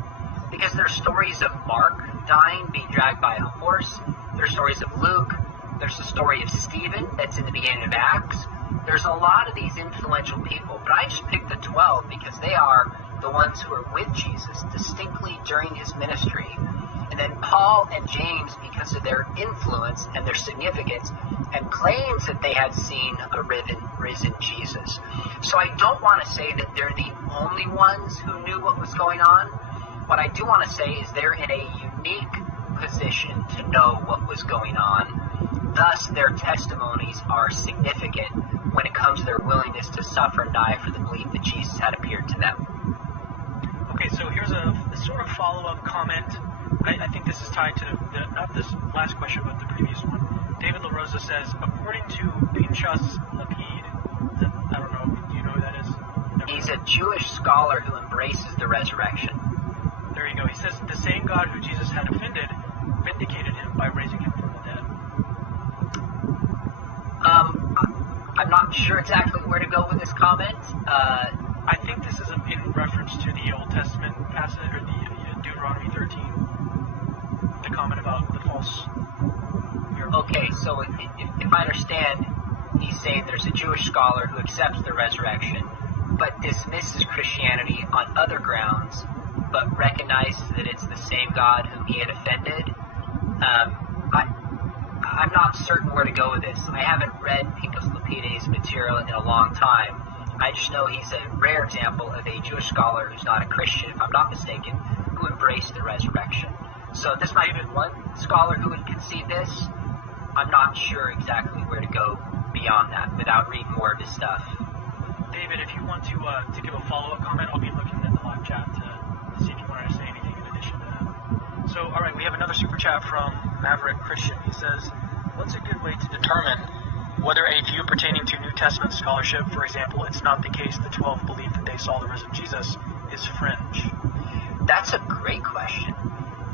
Because there's stories of Mark dying, being dragged by a horse. There's stories of Luke There's the story of Stephen that's in the beginning of Acts. There's a lot of these influential people, but I just picked the 12 because they are the ones who are with Jesus distinctly during his ministry. And then Paul and James, because of their influence and their significance, and claims that they had seen a risen Jesus. So I don't want to say that they're the only ones who knew what was going on. What I do want to say is they're in a unique position to know what was going on. Thus, their testimonies are significant when it comes to their willingness to suffer and die for the belief that Jesus had appeared to them. Okay, so here's a sort of follow-up comment. I think this is tied to not this last question, but the previous one. David LaRosa says, according to Pinchas Lapid, I don't know, do you know who that is? He's a Jewish scholar who embraces the resurrection. There you go. He says, the same God who Jesus had offended vindicated him by raising him from the dead. I'm not sure exactly where to go with this comment. I think this is in reference to the Old Testament passage, or the Deuteronomy 13, the comment about the false miracle. Okay, so if I understand, he's saying there's a Jewish scholar who accepts the resurrection, but dismisses Christianity on other grounds, but recognizes that it's the same God whom he had offended. I'm not certain where to go with this. I haven't read Pinchas Lapide's material in a long time. I just know he's a rare example of a Jewish scholar who's not a Christian, if I'm not mistaken, who embraced the resurrection. So this might have been one scholar who would concede this. I'm not sure exactly where to go beyond that without reading more of his stuff. David, if you want to give a follow-up comment, I'll be looking at the live chat to see if you wanted to say anything in addition to that. So, all right, we have another super chat from Maverick Christian. He says, what's a good way to determine whether a view pertaining to New Testament scholarship, for example, it's not the case the 12 believe that they saw the risen Jesus, is fringe? That's a great question.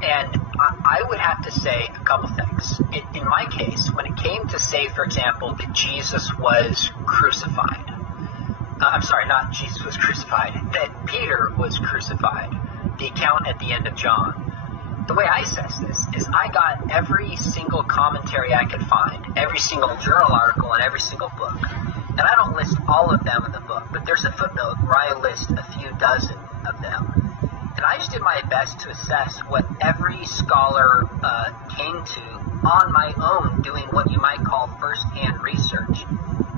And I would have to say a couple things. In my case, when it came to say, for example, that Jesus was crucified, I'm sorry, not Jesus was crucified, that Peter was crucified, the account at the end of John. The way I assess this is I got every single commentary I could find, every single journal article and every single book. And I don't list all of them in the book, but there's a footnote where I list a few dozen of them. And I just did my best to assess what every scholar came to on my own, doing what you might call first-hand research.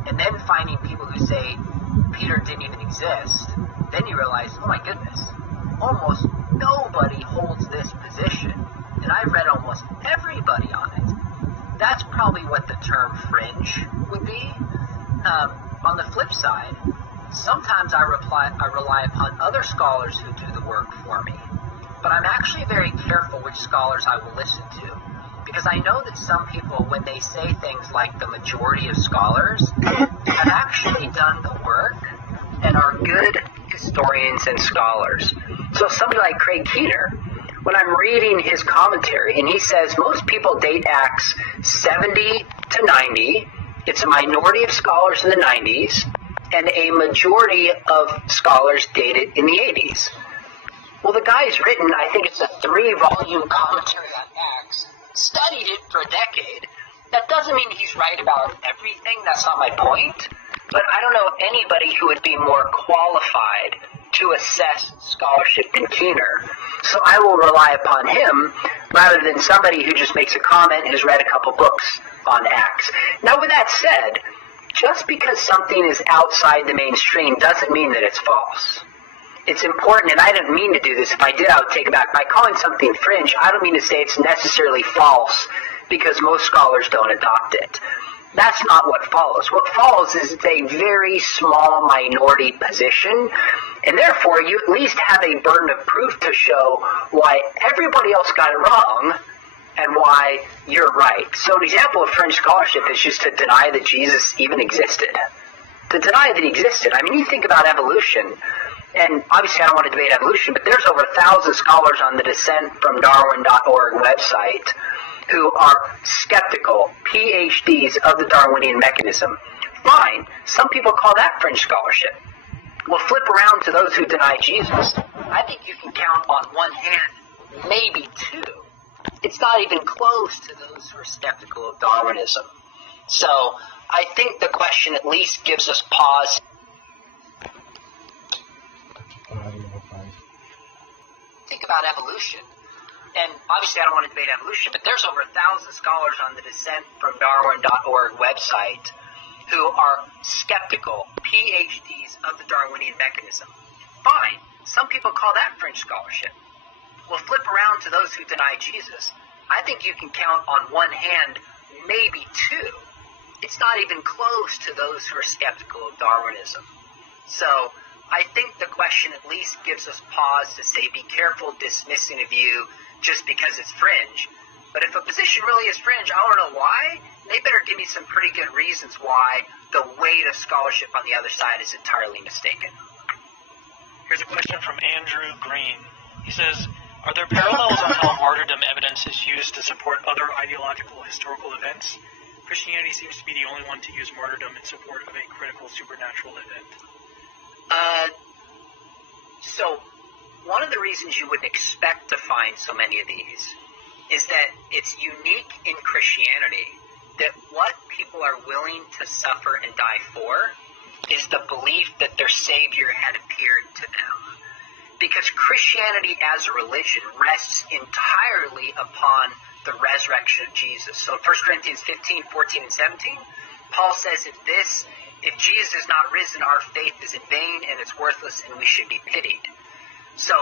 And then finding people who say Peter didn't even exist. Then you realize, oh my goodness, almost nobody holds this position. And I've read almost everybody on it. That's probably what the term fringe would be. On the flip side, sometimes I rely upon other scholars who do the work for me. But I'm actually very careful which scholars I will listen to. Because I know that some people, when they say things like the majority of scholars, have actually done the work and are good historians and scholars. So somebody like Craig Keener, when I'm reading his commentary, and he says most people date Acts 70 to 90, it's a minority of scholars in the 90s, and a majority of scholars date it in the 80s. Well, the guy's written, I think it's a 3-volume commentary on Acts, studied it for a decade. That doesn't mean he's right about everything, that's not my point. But I don't know anybody who would be more qualified to assess scholarship than Keener. So I will rely upon him rather than somebody who just makes a comment and has read a couple books on Acts. Now, with that said, just because something is outside the mainstream doesn't mean that it's false. It's important, and I didn't mean to do this. If I did, I would take it back. By calling something fringe, I don't mean to say it's necessarily false because most scholars don't adopt it. That's not what follows. What follows is it's a very small minority position, and therefore you at least have a burden of proof to show why everybody else got it wrong and why you're right. So an example of fringe scholarship is just to deny that Jesus even existed. To deny that he existed. I mean, you think about evolution, and obviously I don't want to debate evolution, but there's over 1,000 scholars on the descentfromdarwin.org website who are skeptical, PhDs of the Darwinian mechanism. Fine, some people call that fringe scholarship. We'll flip around to those who deny Jesus. I think you can count on one hand, maybe two. It's not even close to those who are skeptical of Darwinism. So I think the question at least gives us pause. Think about evolution. And obviously I don't want to debate evolution, but there's over 1,000 scholars on the descentfromdarwin.org website who are skeptical, PhDs of the Darwinian mechanism. Fine. Some people call that fringe scholarship. We'll flip around to those who deny Jesus. I think you can count on one hand, maybe two. It's not even close to those who are skeptical of Darwinism. So I think the question at least gives us pause to say, be careful dismissing a view just because it's fringe. But if a position really is fringe, I don't know why. They better give me some pretty good reasons why the weight of scholarship on the other side is entirely mistaken. Here's a question from Andrew Green. He says, are there parallels on how martyrdom evidence is used to support other ideological historical events? Christianity seems to be the only one to use martyrdom in support of a critical supernatural event. So one of the reasons you would expect to find so many of these is that it's unique in Christianity that what people are willing to suffer and die for is the belief that their Savior had appeared to them. Because Christianity as a religion rests entirely upon the resurrection of Jesus. So in 1 Corinthians 15, 14, and 17, Paul says, if Jesus is not risen, our faith is in vain and it's worthless and we should be pitied. So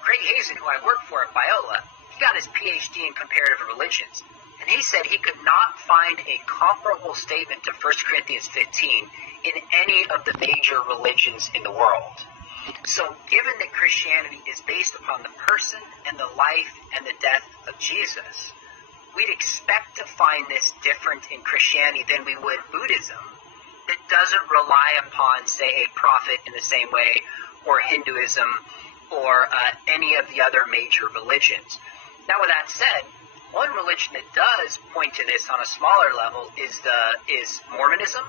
Craig Hazen, who I work for at Biola, he got his PhD in comparative religions. And he said he could not find a comparable statement to 1 Corinthians 15 in any of the major religions in the world. So given that Christianity is based upon the person and the life and the death of Jesus, we'd expect to find this different in Christianity than we would Buddhism, that doesn't rely upon, say, a prophet in the same way, or Hinduism, or any of the other major religions. Now, with that said, one religion that does point to this on a smaller level is Mormonism.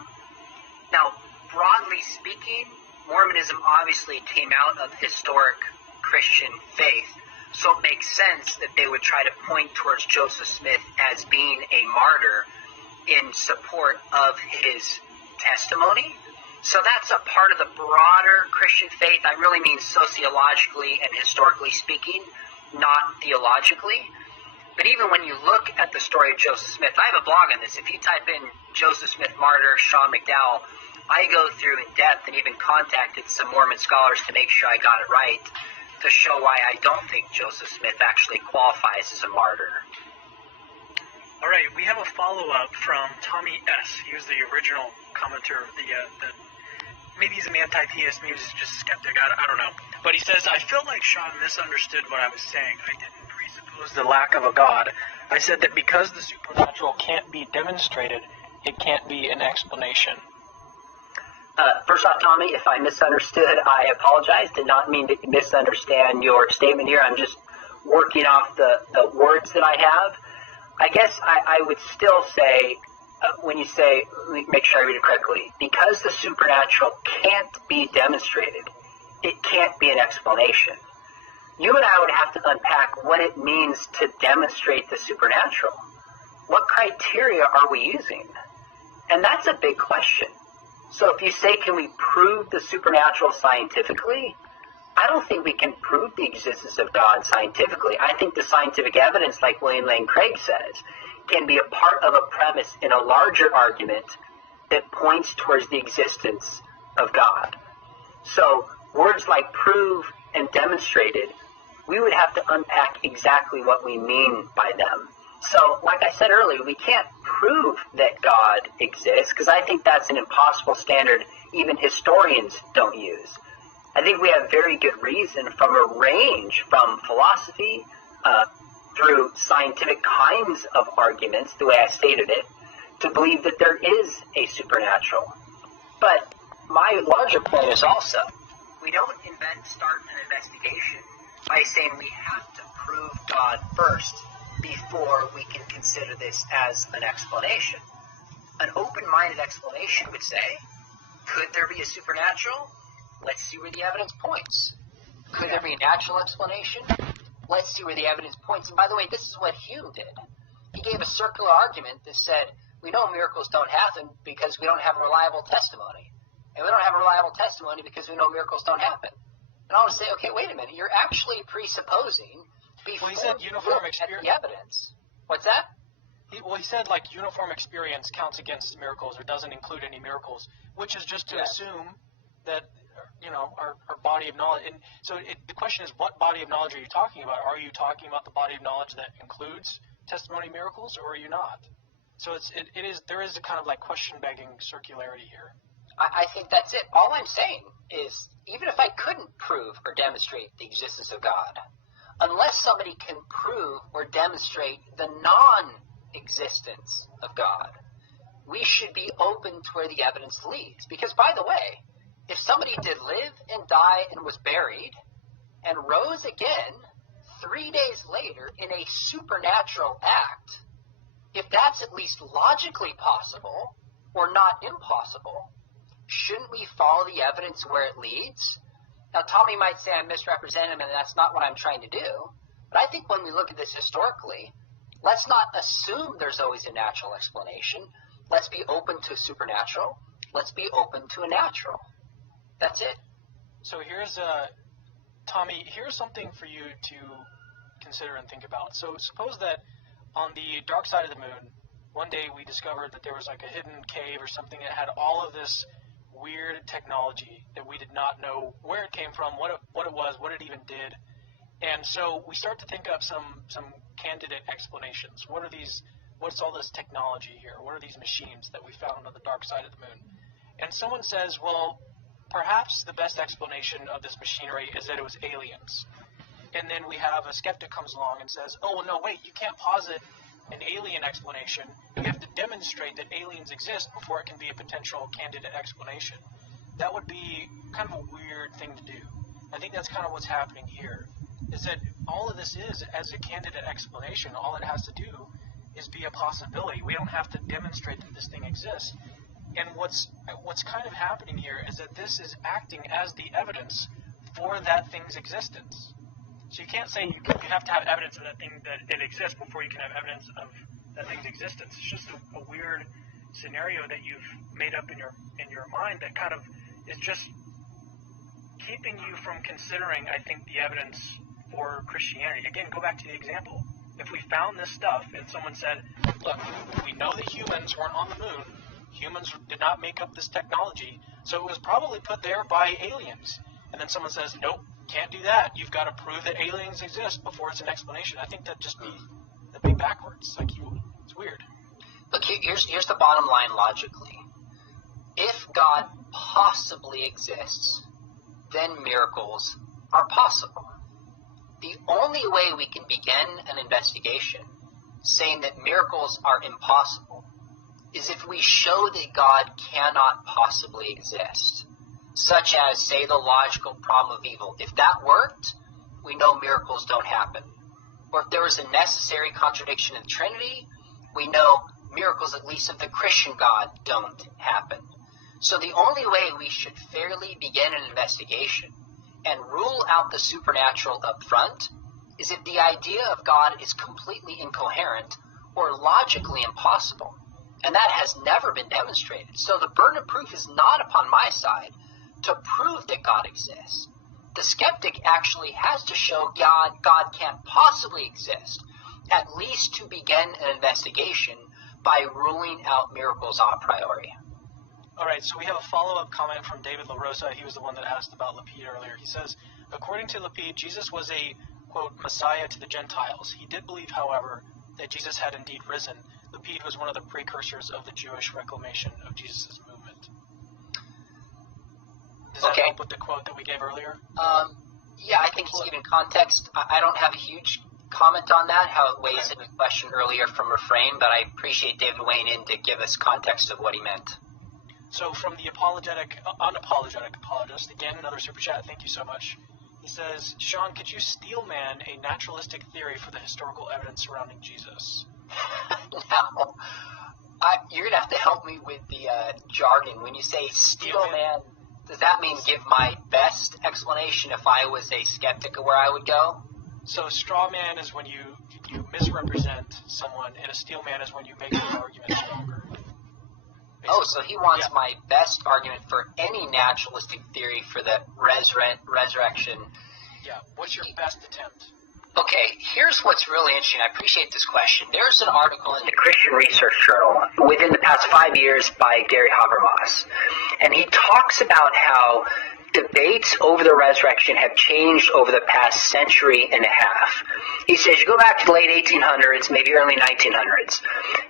Now, broadly speaking, Mormonism obviously came out of historic Christian faith, so it makes sense that they would try to point towards Joseph Smith as being a martyr in support of his testimony. So that's a part of the broader Christian faith. I really mean sociologically and historically speaking, not theologically. But even when you look at the story of Joseph Smith, I have a blog on this. If you type in Joseph Smith martyr, Sean McDowell, I go through in depth and even contacted some Mormon scholars to make sure I got it right, to show why I don't think Joseph Smith actually qualifies as a martyr. All right, we have a follow-up from Tommy S. He was the original commenter, maybe he's an anti-theist, maybe he's just a skeptic, I don't know. But he says, I feel like Sean misunderstood what I was saying. I didn't presuppose the lack of a God. I said that because the supernatural can't be demonstrated, it can't be an explanation. First off, Tommy, if I misunderstood, I apologize. Did not mean to misunderstand your statement here. I'm just working off the words that I have. I guess I would still say, when you say, let me make sure I read it correctly, because the supernatural can't be demonstrated, it can't be an explanation. You and I would have to unpack what it means to demonstrate the supernatural. What criteria are we using? And that's a big question. So if you say, can we prove the supernatural scientifically? I don't think we can prove the existence of God scientifically. I think the scientific evidence, like William Lane Craig says, can be a part of a premise in a larger argument that points towards the existence of God. So words like prove and demonstrated, we would have to unpack exactly what we mean by them. So, like I said earlier, we can't prove that God exists, because I think that's an impossible standard even historians don't use. I think we have very good reason from a range, from philosophy through scientific kinds of arguments, the way I stated it, to believe that there is a supernatural. But my larger point is also, we don't start an investigation by saying we have to prove God first before we can consider this as an explanation. An open-minded explanation would say, could there be a supernatural? Let's see where the evidence points. Could there be a natural explanation? Let's see where the evidence points. And by the way, this is what Hume did. He gave a circular argument that said, we know miracles don't happen because we don't have a reliable testimony. And we don't have a reliable testimony because we know miracles don't happen. And I want to say, okay, wait a minute. You're actually presupposing before he said uniform the evidence. What's that? He said like uniform experience counts against miracles or doesn't include any miracles, which is just to assume that, our body of knowledge. And so the question is, what body of knowledge are you talking about? Are you talking about the body of knowledge that includes testimony miracles, or are you not? So there is a kind of like question-begging circularity here. I think that's it. All I'm saying is, even if I couldn't prove or demonstrate the existence of God, unless somebody can prove or demonstrate the non-existence of God, we should be open to where the evidence leads. Because, by the way, if somebody did live and die and was buried and rose again 3 days later in a supernatural act, if that's at least logically possible or not impossible, shouldn't we follow the evidence where it leads? Now, Tommy might say I misrepresent him, and that's not what I'm trying to do. But I think when we look at this historically, let's not assume there's always a natural explanation. Let's be open to supernatural. Let's be open to a natural. That's it. So Tommy, here's something for you to consider and think about. So suppose that on the dark side of the moon, one day we discovered that there was like a hidden cave or something that had all of this weird technology that we did not know where it came from, what it was, what it even did. And so we start to think of some candidate explanations. What's all this technology here? What are these machines that we found on the dark side of the moon? And someone says, well, perhaps the best explanation of this machinery is that it was aliens. And then we have a skeptic comes along and says, oh, well, no, wait, you can't posit an alien explanation. You have to demonstrate that aliens exist before it can be a potential candidate explanation. That would be kind of a weird thing to do. I think that's kind of what's happening here, is that all of this is, as a candidate explanation, all it has to do is be a possibility. We don't have to demonstrate that this thing exists. And what's kind of happening here is that this is acting as the evidence for that thing's existence. So you can't say you have to have evidence of that thing that it exists before you can have evidence of that thing's existence. It's just a weird scenario that you've made up in your mind that kind of is just keeping you from considering, I think, the evidence for Christianity. Again, go back to the example. If we found this stuff and someone said, look, we know that humans weren't on the moon. Humans did not make up this technology, so it was probably put there by aliens. And then someone says, nope, can't do that. You've got to prove that aliens exist before it's an explanation. I think that'd be backwards. It's weird. Look, here's the bottom line logically. If God possibly exists, then miracles are possible. The only way we can begin an investigation saying that miracles are impossible is if we show that God cannot possibly exist, such as, say, the logical problem of evil. If that worked, we know miracles don't happen. Or if there was a necessary contradiction in the Trinity, we know miracles, at least of the Christian God, don't happen. So the only way we should fairly begin an investigation and rule out the supernatural up front is if the idea of God is completely incoherent or logically impossible. And that has never been demonstrated. So the burden of proof is not upon my side to prove that God exists. The skeptic actually has to show God can't possibly exist, at least to begin an investigation by ruling out miracles a priori. All right, so we have a follow-up comment from David LaRosa. He was the one that asked about Lapide earlier. He says, according to Lapide, Jesus was a, quote, Messiah to the Gentiles. He did believe, however, that Jesus had indeed risen. Lapide was one of the precursors of the Jewish reclamation of Jesus' movement. Does that help with the quote that we gave earlier? Yeah, I think it's given context. I don't have a huge comment on that, how it weighs in the question earlier from refrain, but I appreciate David weighing in to give us context of what he meant. So from the unapologetic apologist, again, another super chat, thank you so much. He says, Sean, could you steel man a naturalistic theory for the historical evidence surrounding Jesus? No. You're going to have to help me with the jargon. When you say steel man, does that mean give my best explanation if I was a skeptic of where I would go? So straw man is when you misrepresent someone, and a steel man is when you make the argument stronger. Oh, so he wants my best argument for any naturalistic theory for the resurrection. Yeah. What's your best attempt? Okay, here's what's really interesting. I appreciate this question. There's an article in the Christian Research Journal within the past 5 years by Gary Habermas, and he talks about how debates over the resurrection have changed over the past century and a half. He says, you go back to the late 1800s, maybe early 1900s.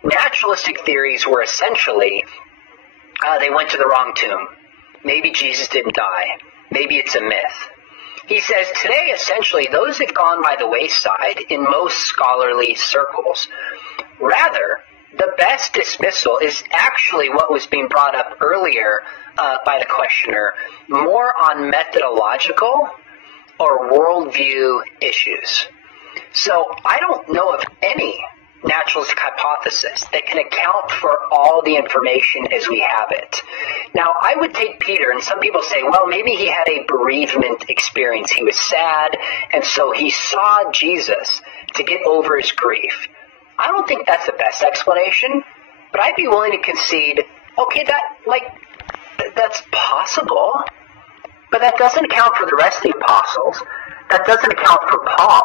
Naturalistic theories were essentially, they went to the wrong tomb. Maybe Jesus didn't die. Maybe it's a myth. He says today, essentially, those have gone by the wayside in most scholarly circles. Rather, the best dismissal is actually what was being brought up earlier by the questioner, more on methodological or worldview issues. So I don't know of any naturalistic hypothesis that can account for all the information as we have it. Now, I would take Peter, and some people say, well, maybe he had a bereavement experience. He was sad, and so he saw Jesus to get over his grief. I don't think that's the best explanation, but I'd be willing to concede, okay, that's possible, but that doesn't account for the rest of the apostles. That doesn't account for Paul.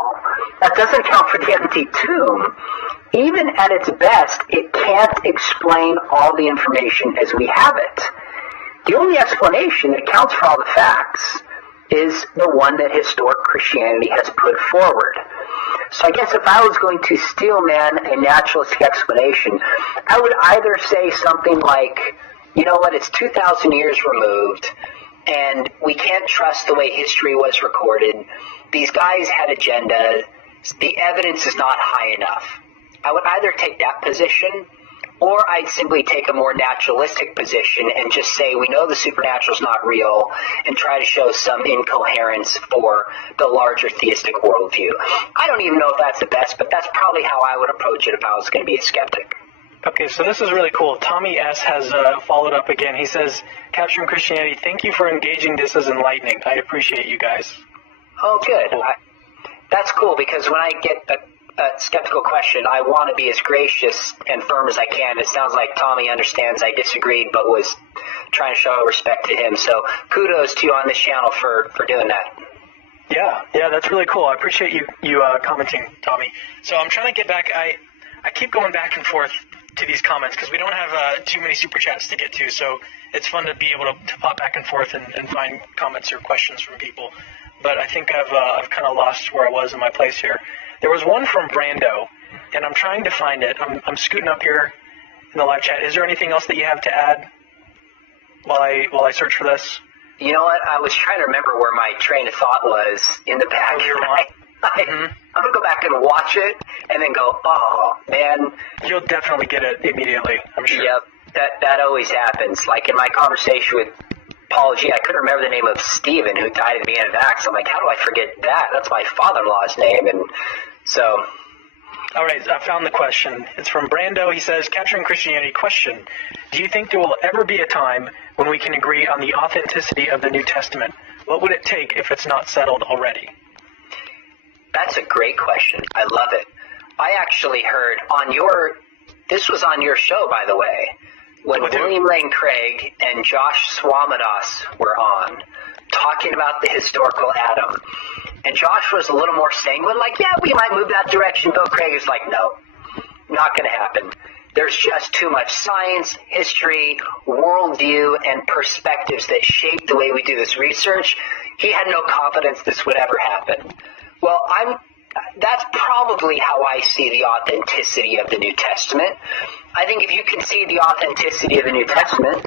That doesn't account for the empty tomb. Even at its best, it can't explain all the information as we have it. The only explanation that accounts for all the facts is the one that historic Christianity has put forward. So I guess if I was going to steel man a naturalistic explanation, I would either say something like, you know what, it's 2,000 years removed, and we can't trust the way history was recorded. These guys had agendas. The evidence is not high enough. I would either take that position, or I'd simply take a more naturalistic position and just say we know the supernatural is not real and try to show some incoherence for the larger theistic worldview. I don't even know if that's the best, but that's probably how I would approach it if I was going to be a skeptic. Okay, so this is really cool. Tommy S. has followed up again. He says, Capturing Christianity, thank you for engaging. This is enlightening. I appreciate you guys. Oh, good. Cool. That's cool, because when I get a skeptical question, I want to be as gracious and firm as I can. It sounds like Tommy understands I disagreed, but was trying to show respect to him. So kudos to you on this channel for doing that. Yeah, that's really cool. I appreciate you commenting, Tommy. So I'm trying to get back. I keep going back and forth to these comments because we don't have too many super chats to get to. So it's fun to be able to pop back and forth and find comments or questions from people. But I think I've kind of lost where I was in my place here. There was one from Brando, and I'm trying to find it. I'm scooting up here in the live chat. Is there anything else that you have to add while I search for this? You know what? I was trying to remember where my train of thought was in the back. I'm going to go back and watch it and then go, oh, man. You'll definitely get it immediately, I'm sure. Yep, that always happens. Like in my conversation with Paulogia, I couldn't remember the name of Stephen, who died at the end of Acts. I'm like, how do I forget that? That's my father-in-law's name. And so... All right, I found the question. It's from Brando. He says, Capturing Christianity, question. Do you think there will ever be a time when we can agree on the authenticity of the New Testament? What would it take if it's not settled already? That's a great question. I love it. I actually heard this was on your show, by the way, when William Lane Craig and Josh Swamidass were on, talking about the historical Adam. And Josh was a little more sanguine, like, yeah, we might move that direction. Bill Craig is like, no, not going to happen. There's just too much science, history, worldview, and perspectives that shape the way we do this research. He had no confidence this would ever happen. Well, that's probably how I see the authenticity of the New Testament. I think if you can see the authenticity of the New Testament,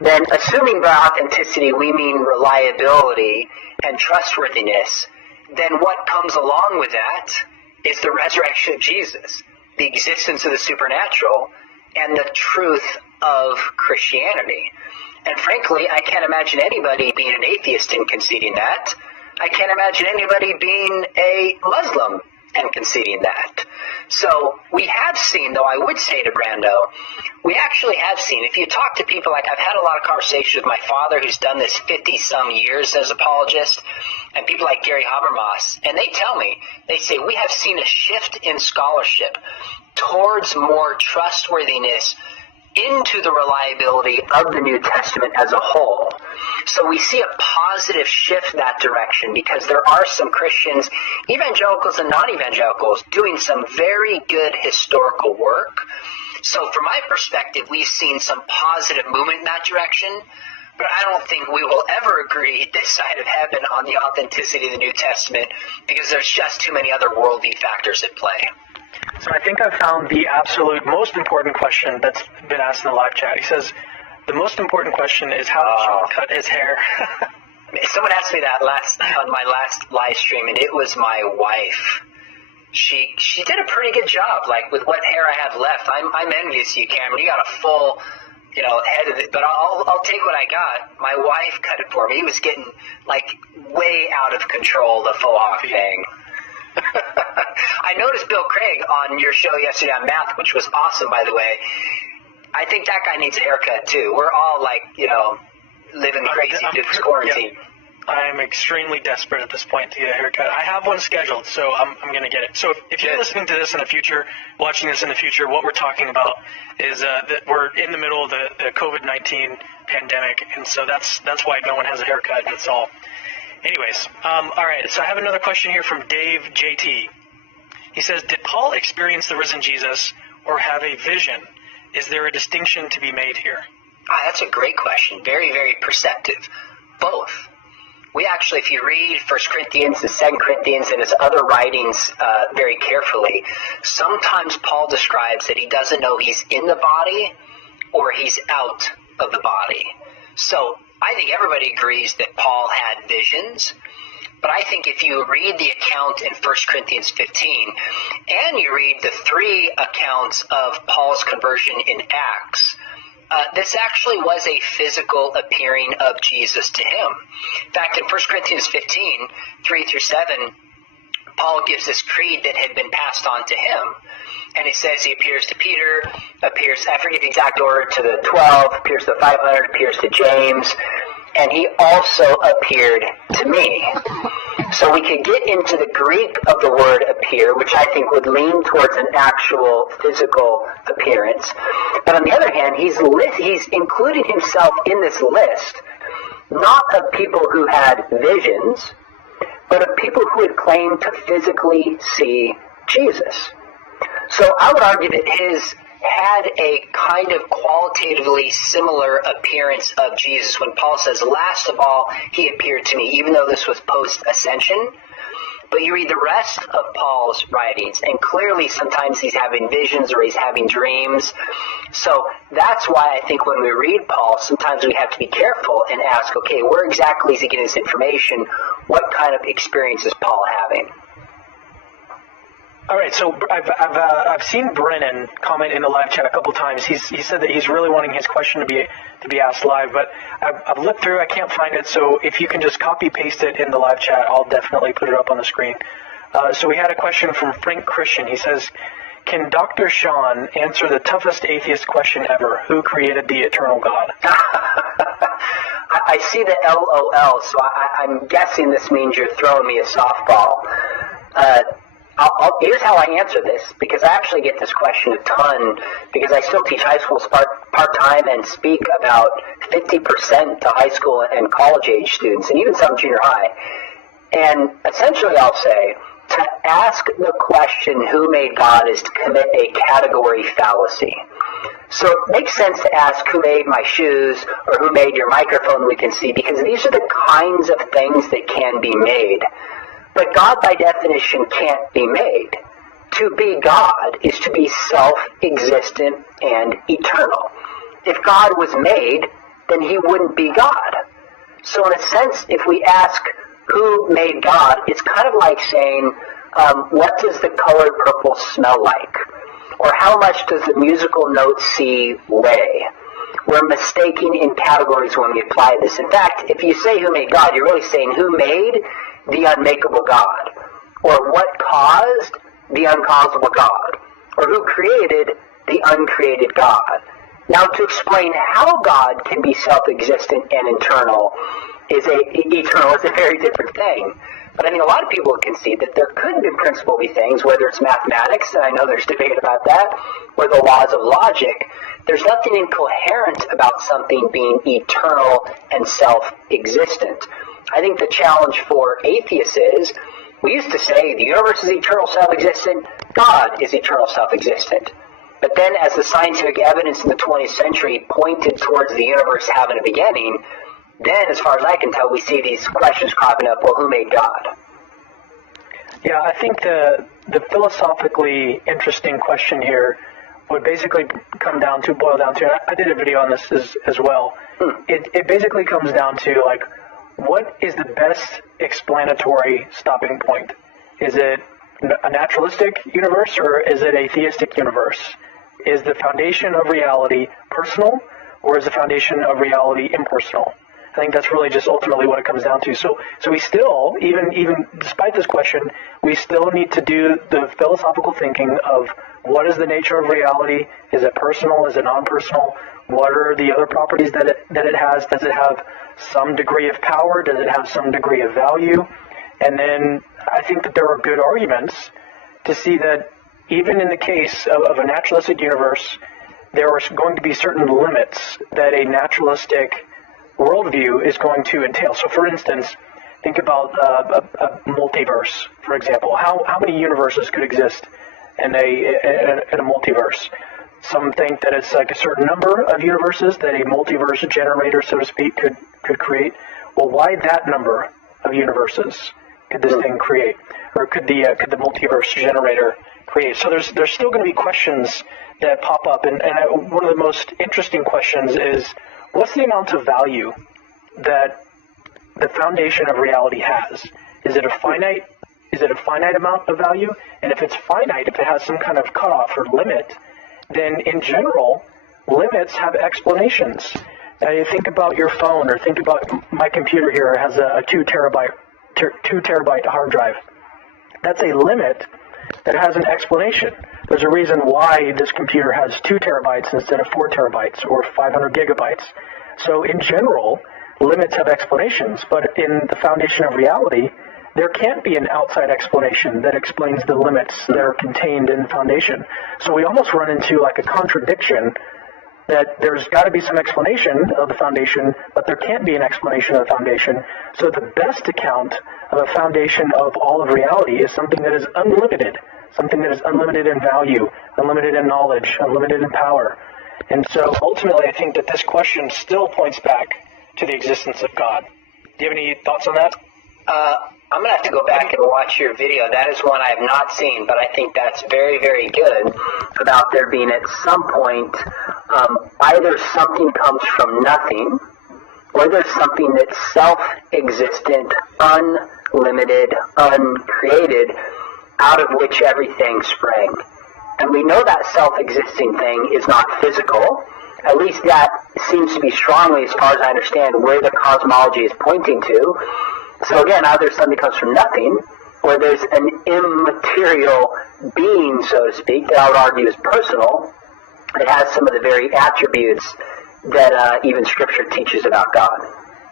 then assuming by authenticity we mean reliability and trustworthiness, then what comes along with that is the resurrection of Jesus, the existence of the supernatural, and the truth of Christianity. And frankly, I can't imagine anybody being an atheist and conceding that. I can't imagine anybody being a Muslim and conceding that. So we have seen, though I would say to Brando, we actually have seen, if you talk to people, like I've had a lot of conversations with my father who's done this 50-some years as apologist, and people like Gary Habermas, and they tell me, they say, we have seen a shift in scholarship towards more trustworthiness into the reliability of the New Testament as a whole. So we see a positive shift that direction because there are some Christians, evangelicals and non-evangelicals, doing some very good historical work. So from my perspective, we've seen some positive movement in that direction, but I don't think we will ever agree this side of heaven on the authenticity of the New Testament because there's just too many other worldview factors at play. So I think I've found the absolute most important question that's been asked in the live chat. He says, the most important question is how does Sean cut his hair? Someone asked me that on my last live stream, and it was my wife. She did a pretty good job, like with what hair I have left. I'm envious of you, Cameron. You got a full, head of it. But I'll take what I got. My wife cut it for me. It was getting like way out of control, the faux hawk thing. I noticed Bill Craig on your show yesterday on math, which was awesome, by the way. I think that guy needs a haircut too. We're all like, living crazy due to quarantine. Yeah. I'm extremely desperate at this point to get a haircut. I have one scheduled, so I'm going to get it. So if you're listening to this in the future, watching this in the future, what we're talking about is that we're in the middle of the COVID-19 pandemic, and so that's why no one has a haircut. That's all. Anyways, all right, so I have another question here from Dave JT. He says, did Paul experience the risen Jesus or have a vision? Is there a distinction to be made here? That's a great question. Very, very perceptive. Both. We actually, if you read 1 Corinthians and 2 Corinthians and his other writings very carefully, sometimes Paul describes that he doesn't know he's in the body or he's out of the body. So I think everybody agrees that Paul had visions, but I think if you read the account in 1 Corinthians 15 and you read the 3 accounts of Paul's conversion in Acts, this actually was a physical appearing of Jesus to him. In fact, in 1 Corinthians 15, 3 through 7, Paul gives this creed that had been passed on to him. And he says he appears to Peter, I forget the exact order, to the 12, appears to the 500, appears to James, and he also appeared to me. So we could get into the Greek of the word appear, which I think would lean towards an actual physical appearance. But on the other hand, he's including himself in this list, not of people who had visions, but of people who had claimed to physically see Jesus. So I would argue that his had a kind of qualitatively similar appearance of Jesus when Paul says, last of all, he appeared to me, even though this was post-ascension. But you read the rest of Paul's writings, and clearly sometimes he's having visions or he's having dreams. So that's why I think when we read Paul, sometimes we have to be careful and ask, okay, where exactly is he getting this information? What kind of experience is Paul having? All right, so I've seen Brennan comment in the live chat a couple times. He said that he's really wanting his question to be asked live, but I've looked through, I can't find it. So if you can just copy paste it in the live chat, I'll definitely put it up on the screen. So we had a question from Frank Christian. He says, "Can Dr. Sean answer the toughest atheist question ever? Who created the eternal God?" I see the LOL, so I'm guessing this means you're throwing me a softball. Here's how I answer this, because I actually get this question a ton, because I still teach high schools part-time and speak about 50% to high school and college-age students, and even some junior high. And essentially I'll say, to ask the question, who made God, is to commit a category fallacy. So it makes sense to ask who made my shoes or who made your microphone we can see, because these are the kinds of things that can be made. But God, by definition, can't be made. To be God is to be self-existent and eternal. If God was made, then he wouldn't be God. So in a sense, if we ask who made God, it's kind of like saying, what does the colored purple smell like? Or how much does the musical note C weigh? We're mistaking in categories when we apply this. In fact, if you say who made God, you're really saying who made the unmakeable God, or what caused the uncausable God, or who created the uncreated God. Now, to explain how God can be self-existent and eternal is a very different thing. But I mean, a lot of people can see that there could in principle be things, whether it's mathematics, and I know there's debate about that, or the laws of logic, there's nothing incoherent about something being eternal and self-existent. I think the challenge for atheists is, we used to say the universe is eternal self-existent, God is eternal self-existent. But then as the scientific evidence in the 20th century pointed towards the universe having a beginning, then as far as I can tell, we see these questions cropping up, well, who made God? Yeah, I think the philosophically interesting question here would basically boil down to, I did a video on this as well. It basically comes down to, like, what is the best explanatory stopping point? Is it a naturalistic universe, or is it a theistic universe? Is the foundation of reality personal, or is the foundation of reality impersonal? I think that's really just ultimately what it comes down to. So we still, even despite this question, we still need to do the philosophical thinking of what is the nature of reality? Is it personal? Is it non-personal? What are the other properties that it has? Does it have some degree of power? Does it have some degree of value? And then I think that there are good arguments to see that even in the case of a naturalistic universe, there are going to be certain limits that a naturalistic worldview is going to entail. So, for instance, think about a multiverse, for example. How many universes could exist in a multiverse? Some think that it's like a certain number of universes that a multiverse generator, so to speak, could create. Well, why that number of universes could this thing create, or could the multiverse generator create? So there's still going to be questions that pop up, and one of the most interesting questions is, what's the amount of value that the foundation of reality has? Is it a finite amount of value? And if it's finite, if it has some kind of cutoff or limit, then in general, limits have explanations. Now you think about your phone, or think about my computer here has a 2 terabyte hard drive. That's a limit that has an explanation. There's a reason why this computer has 2 terabytes instead of 4 terabytes or 500 gigabytes. So in general, limits have explanations, but in the foundation of reality, there can't be an outside explanation that explains the limits that are contained in the foundation. So we almost run into like a contradiction that there's got to be some explanation of the foundation, but there can't be an explanation of the foundation. So the best account of a foundation of all of reality is something that is unlimited, something that is unlimited in value, unlimited in knowledge, unlimited in power. And so ultimately, I think that this question still points back to the existence of God. Do you have any thoughts on that? I'm going to have to go back and watch your video. That is one I have not seen, but I think that's very, very good about there being at some point either something comes from nothing, or there's something that's self-existent, unlimited, uncreated, out of which everything sprang. And we know that self-existing thing is not physical. At least that seems to be strongly, as far as I understand, where the cosmology is pointing to. So again, either something comes from nothing, or there's an immaterial being, so to speak, that I would argue is personal, that has some of the very attributes that even Scripture teaches about God.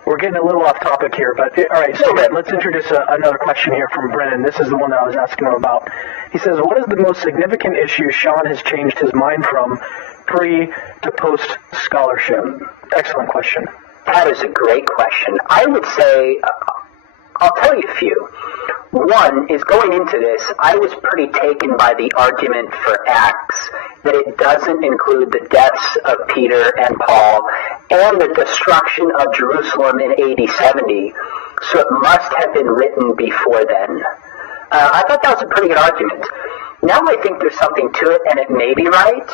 We're getting a little off topic here, but all right, so let's introduce another question here from Brennan. This is the one that I was asking him about. He says, what is the most significant issue Sean has changed his mind from pre to post scholarship? Excellent question. That is a great question. I would say, I'll tell you a few. One is, going into this, I was pretty taken by the argument for Acts that it doesn't include the deaths of Peter and Paul and the destruction of Jerusalem in AD 70, so it must have been written before then. I thought that was a pretty good argument. Now I think there's something to it, and it may be right,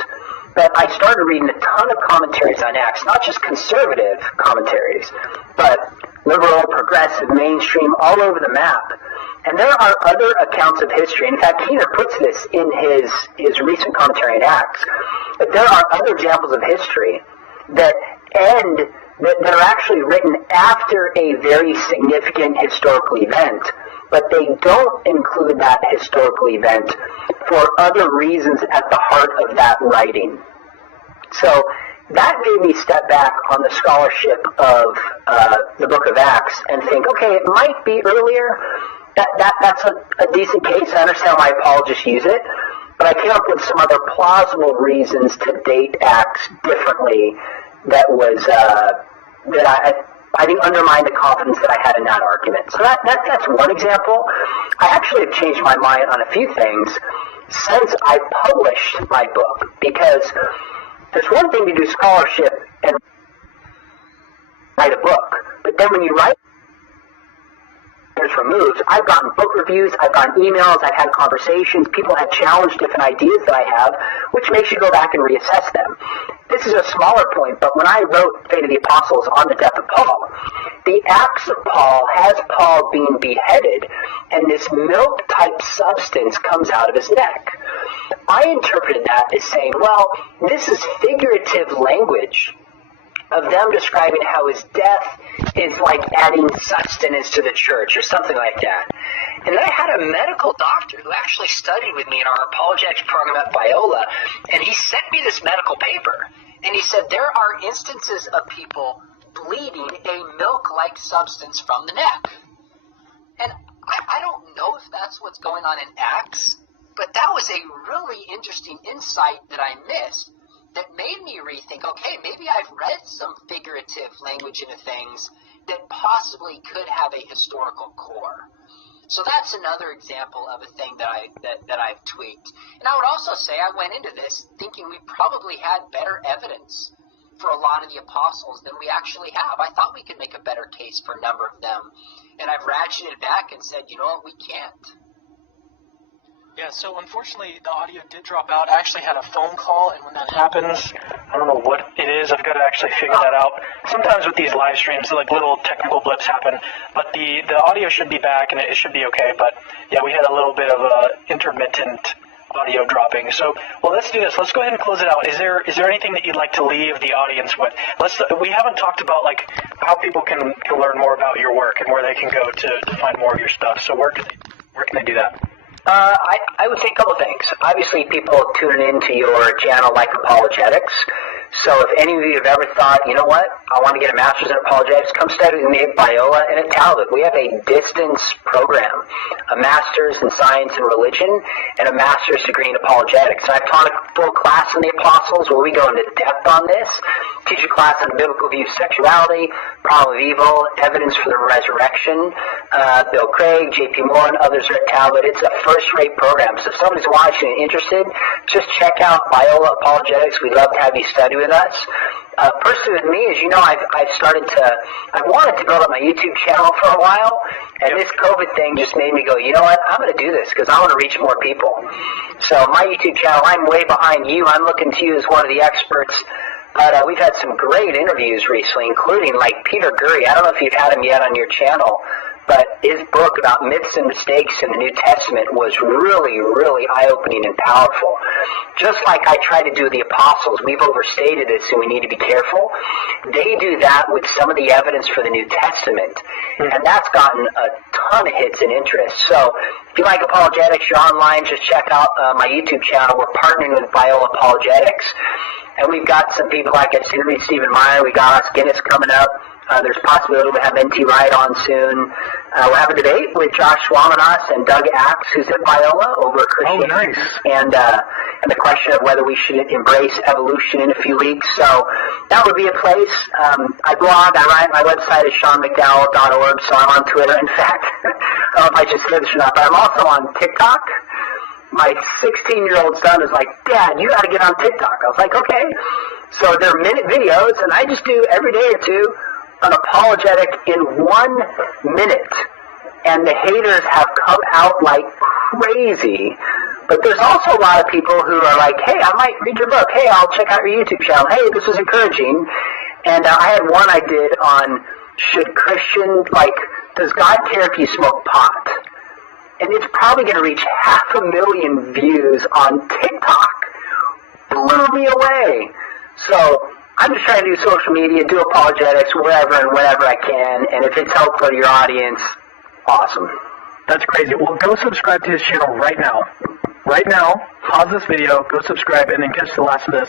but I started reading a ton of commentaries on Acts, not just conservative commentaries, but liberal, progressive, mainstream, all over the map. And there are other accounts of history. In fact, Keener puts this in his recent commentary on Acts, that there are other examples of history that are actually written after a very significant historical event, but they don't include that historical event for other reasons at the heart of that writing. So that made me step back on the scholarship of the book of Acts and think, okay, it might be earlier. That's a decent case. I understand why apologists use it. But but I came up with some other plausible reasons to date Acts differently that was that I think undermined the confidence that I had in that argument. So that's one example. I actually have changed my mind on a few things since I published my book, because there's one thing to do scholarship and write a book, but then when you write removed, I've gotten book reviews, I've gotten emails, I've had conversations, people have challenged different ideas that I have, which makes you go back and reassess them. This is a smaller point, but when I wrote Fate of the Apostles on the death of Paul, the Acts of Paul has Paul being beheaded, and this milk-type substance comes out of his neck. I interpreted that as saying, well, this is figurative language of them describing how his death is like adding sustenance to the church or something like that. And then I had a medical doctor who actually studied with me in our apologetics program at Biola, and he sent me this medical paper. And he said there are instances of people bleeding a milk-like substance from the neck. And I don't know if that's what's going on in Acts, but that was a really interesting insight that I missed, that made me rethink, okay, maybe I've read some figurative language into things that possibly could have a historical core. So that's another example of a thing that I've tweaked. And I would also say I went into this thinking we probably had better evidence for a lot of the apostles than we actually have. I thought we could make a better case for a number of them. And I've ratcheted back and said, you know what, we can't. Yeah, so unfortunately the audio did drop out. I actually had a phone call, and when that happens, I don't know what it is. I've got to actually figure that out. Sometimes with these live streams, like little technical blips happen, but the audio should be back and it should be okay. But yeah, we had a little bit of intermittent audio dropping. So, well, let's do this. Let's go ahead and close it out. Is there anything that you'd like to leave the audience with? We haven't talked about like how people can learn more about your work and where they can go to find more of your stuff. So where can they do that? I would say a couple of things. Obviously, people tuning into your channel like apologetics. So if any of you have ever thought, you know what, I want to get a master's in apologetics, come study with me at Biola and at Talbot. We have a distance program, a master's in science and religion, and a master's degree in apologetics. And I've taught a full class on the apostles where we go into depth on this, teach a class on the biblical view of sexuality, problem of evil, evidence for the resurrection. Bill Craig, J.P. Moore, and others are at Talbot. It's a first-rate program. So if somebody's watching and interested, just check out Biola Apologetics. We'd love to have you study with us. Personally with me, as you know, I've wanted to build up my YouTube channel for a while, and this COVID thing just made me go, you know what, I'm going to do this because I want to reach more people. So my YouTube channel, I'm way behind you. I'm looking to you as one of the experts. But we've had some great interviews recently, including like Peter Gurry. I don't know if you've had him yet on your channel, but his book about myths and mistakes in the New Testament was really, really eye-opening and powerful. Just like I try to do the apostles, we've overstated this, so we need to be careful. They do that with some of the evidence for the New Testament, and that's gotten a ton of hits and interest. So if you like apologetics, you're online, just check out my YouTube channel. We're partnering with Biola Apologetics, and we've got some people like I've interviewed Stephen Meyer. We got us Guinness coming up. There's possibility we'll have NT Wright on soon. We'll have a debate with Josh Swaminas and Doug Axe, who's at Biola, over Christianity. Oh, nice. And the question of whether we should embrace evolution in a few weeks. So that would be a place. I blog, I write. My website is seanmcdowell.org, so I'm on Twitter. In fact, I don't know if I should say this or not, but I'm also on TikTok. My 16-year-old son is like, Dad, you got to get on TikTok. I was like, okay. So they're minute videos, and I just do every day or two an apologetic in 1 minute, and the haters have come out like crazy. But there's also a lot of people who are like, hey, I might read your book. Hey, I'll check out your YouTube channel. Hey, this was encouraging. And I had one I did on does God care if you smoke pot? And it's probably going to reach 500,000 views on TikTok. Blew me away. So I'm just trying to do social media, do apologetics, wherever and whenever I can, and if it's helpful to your audience, awesome. That's crazy. Well, go subscribe to his channel right now. Right now, pause this video, go subscribe, and then catch the last of this.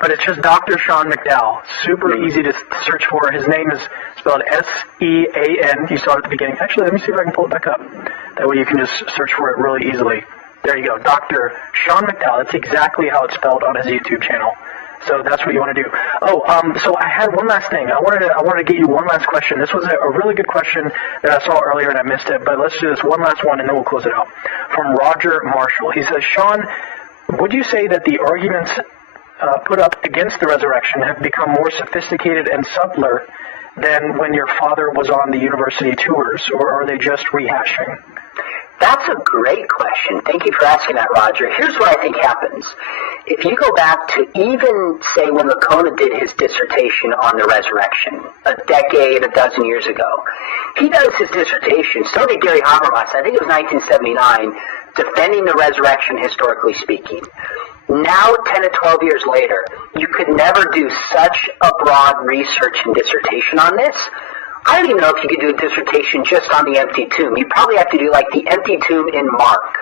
But it's just Dr. Sean McDowell. Super easy to search for. His name is spelled S-E-A-N. You saw it at the beginning. Actually, let me see if I can pull it back up. That way you can just search for it really easily. There you go, Dr. Sean McDowell. That's exactly how it's spelled on his YouTube channel. So that's what you want to do. Oh, so I had one last thing. I wanted to get you one last question. This was a really good question that I saw earlier and I missed it, but let's do this one last one and then we'll close it out. From Roger Marshall. He says, Sean, would you say that the arguments put up against the resurrection have become more sophisticated and subtler than when your father was on the university tours, or are they just rehashing? That's a great question. Thank you for asking that, Roger. Here's what I think happens. If you go back to even, say, when Lacona did his dissertation on the resurrection, a dozen years ago, he does his dissertation, so did Gary Habermas, I think it was 1979, defending the resurrection historically speaking. Now, 10 to 12 years later, you could never do such a broad research and dissertation on this. I don't even know if you could do a dissertation just on the empty tomb. You probably have to do like the empty tomb in Mark.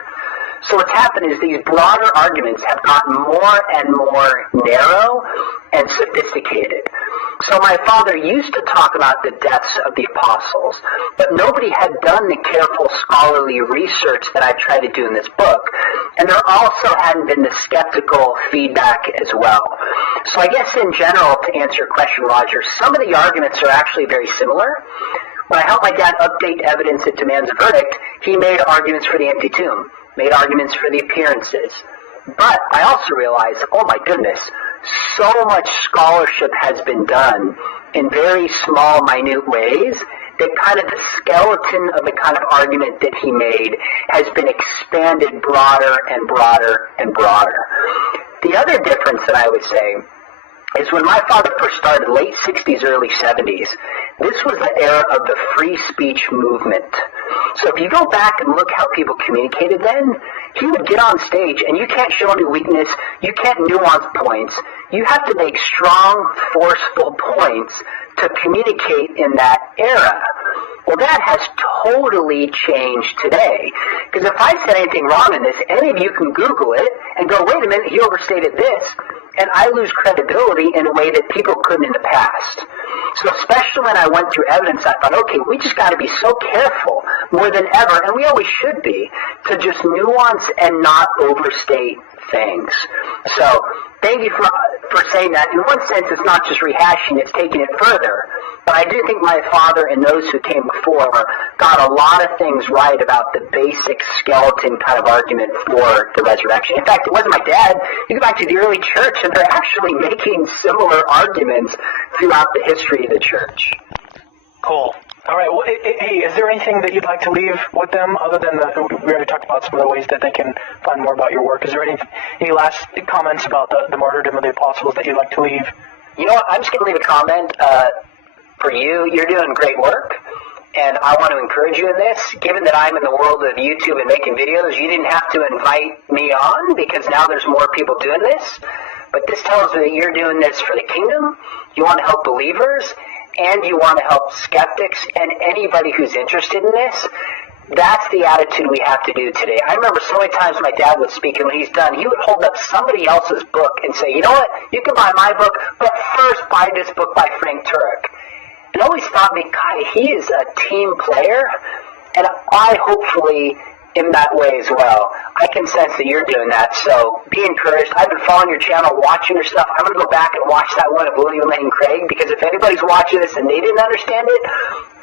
So what's happened is these broader arguments have gotten more and more narrow and sophisticated. So my father used to talk about the deaths of the apostles, but nobody had done the careful scholarly research that I try to do in this book, and there also hadn't been the skeptical feedback as well. So I guess in general, to answer your question, Roger, some of the arguments are actually very similar. When I helped my dad update evidence that demands a verdict, he made arguments for the empty tomb, made arguments for the appearances. But I also realized, oh my goodness, so much scholarship has been done in very small, minute ways that kind of the skeleton of the kind of argument that he made has been expanded broader and broader and broader. The other difference that I would say is when my father first started, late 60s, early 70s, this was the era of the free speech movement. So if you go back and look how people communicated then, he would get on stage and you can't show any weakness, you can't nuance points, you have to make strong, forceful points to communicate in that era. Well, that has totally changed today. Because if I said anything wrong in this, any of you can Google it and go, wait a minute, he overstated this, and I lose credibility in a way that people couldn't in the past. So especially when I went through evidence, I thought, okay, we just got to be so careful, more than ever, and we always should be, to just nuance and not overstate things. So thank you for saying that. In one sense, it's not just rehashing, it's taking it further. But I do think my father and those who came before got a lot of things right about the basic skeleton kind of argument for the resurrection. In fact, it wasn't my dad. You go back to the early church, and they're actually making similar arguments throughout the history of the church. Cool. All right. Well, hey, is there anything that you'd like to leave with them other than we already talked about some of the ways that they can find more about your work? Is there any last comments about the martyrdom of the apostles that you'd like to leave? You know what? I'm just going to leave a comment for you. You're doing great work, and I want to encourage you in this. Given that I'm in the world of YouTube and making videos, you didn't have to invite me on because now there's more people doing this. But this tells me that you're doing this for the kingdom. You want to help believers, and you want to help skeptics and anybody who's interested in this. That's the attitude we have to do today. I remember so many times my dad would speak, and when he's done, he would hold up somebody else's book and say, you know what, you can buy my book, but first buy this book by Frank Turek. And I always thought, God, he is a team player, and I hopefully am that way as well. I can sense that you're doing that, so be encouraged. I've been following your channel, watching your stuff. I'm going to go back and watch that one of William Lane Craig, because if anybody's watching this and they didn't understand it,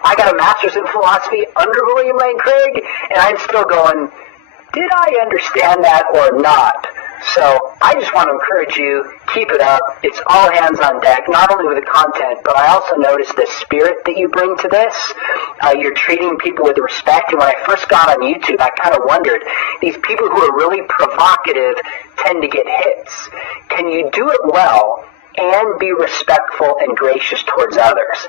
I got a master's in philosophy under William Lane Craig, and I'm still going, did I understand that or not? So I just want to encourage you, keep it up. It's all hands on deck, not only with the content, but I also notice the spirit that you bring to this. You're treating people with respect. And when I first got on YouTube, I kind of wondered, these people who are really provocative tend to get hits. Can you do it well and be respectful and gracious towards others?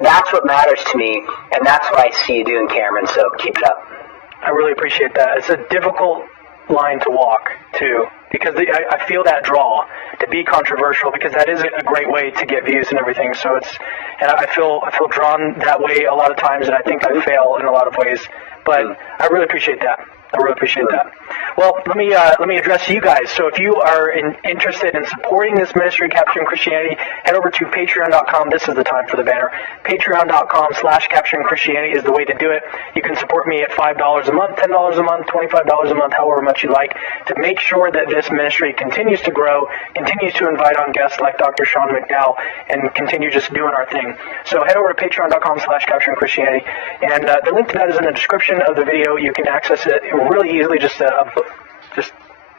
That's what matters to me, and that's what I see you doing, Cameron, so keep it up. I really appreciate that. It's a difficult line to walk, too, because I feel that draw to be controversial, because that is a great way to get views and everything. So and I feel drawn that way a lot of times, and I think I fail in a lot of ways. But I really appreciate that. I really appreciate that. Well, let me address you guys. So if you are interested in supporting this ministry, Capturing Christianity, head over to patreon.com. This is the time for the banner. Patreon.com/Capturing Christianity is the way to do it. You can support me at $5 a month, $10 a month, $25 a month, however much you like, to make sure that this ministry continues to grow, continues to invite on guests like Dr. Sean McDowell, and continue just doing our thing. So head over to patreon.com/Capturing Christianity, and the link to that is in the description of the video. You can access it really easily. Just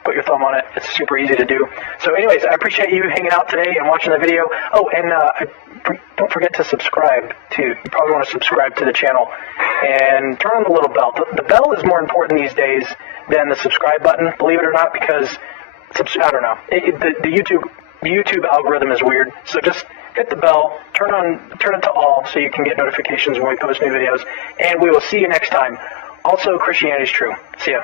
put your thumb on it. It's super easy to do. So anyways, I appreciate you hanging out today and watching the video. Oh, and don't forget to subscribe too. You probably want to subscribe to the channel and turn on the little bell. The bell is more important these days than the subscribe button, believe it or not, because I don't know. The YouTube algorithm is weird. So just hit the bell, turn it to all so you can get notifications when we post new videos, and we will see you next time. Also, Christianity is true. See ya.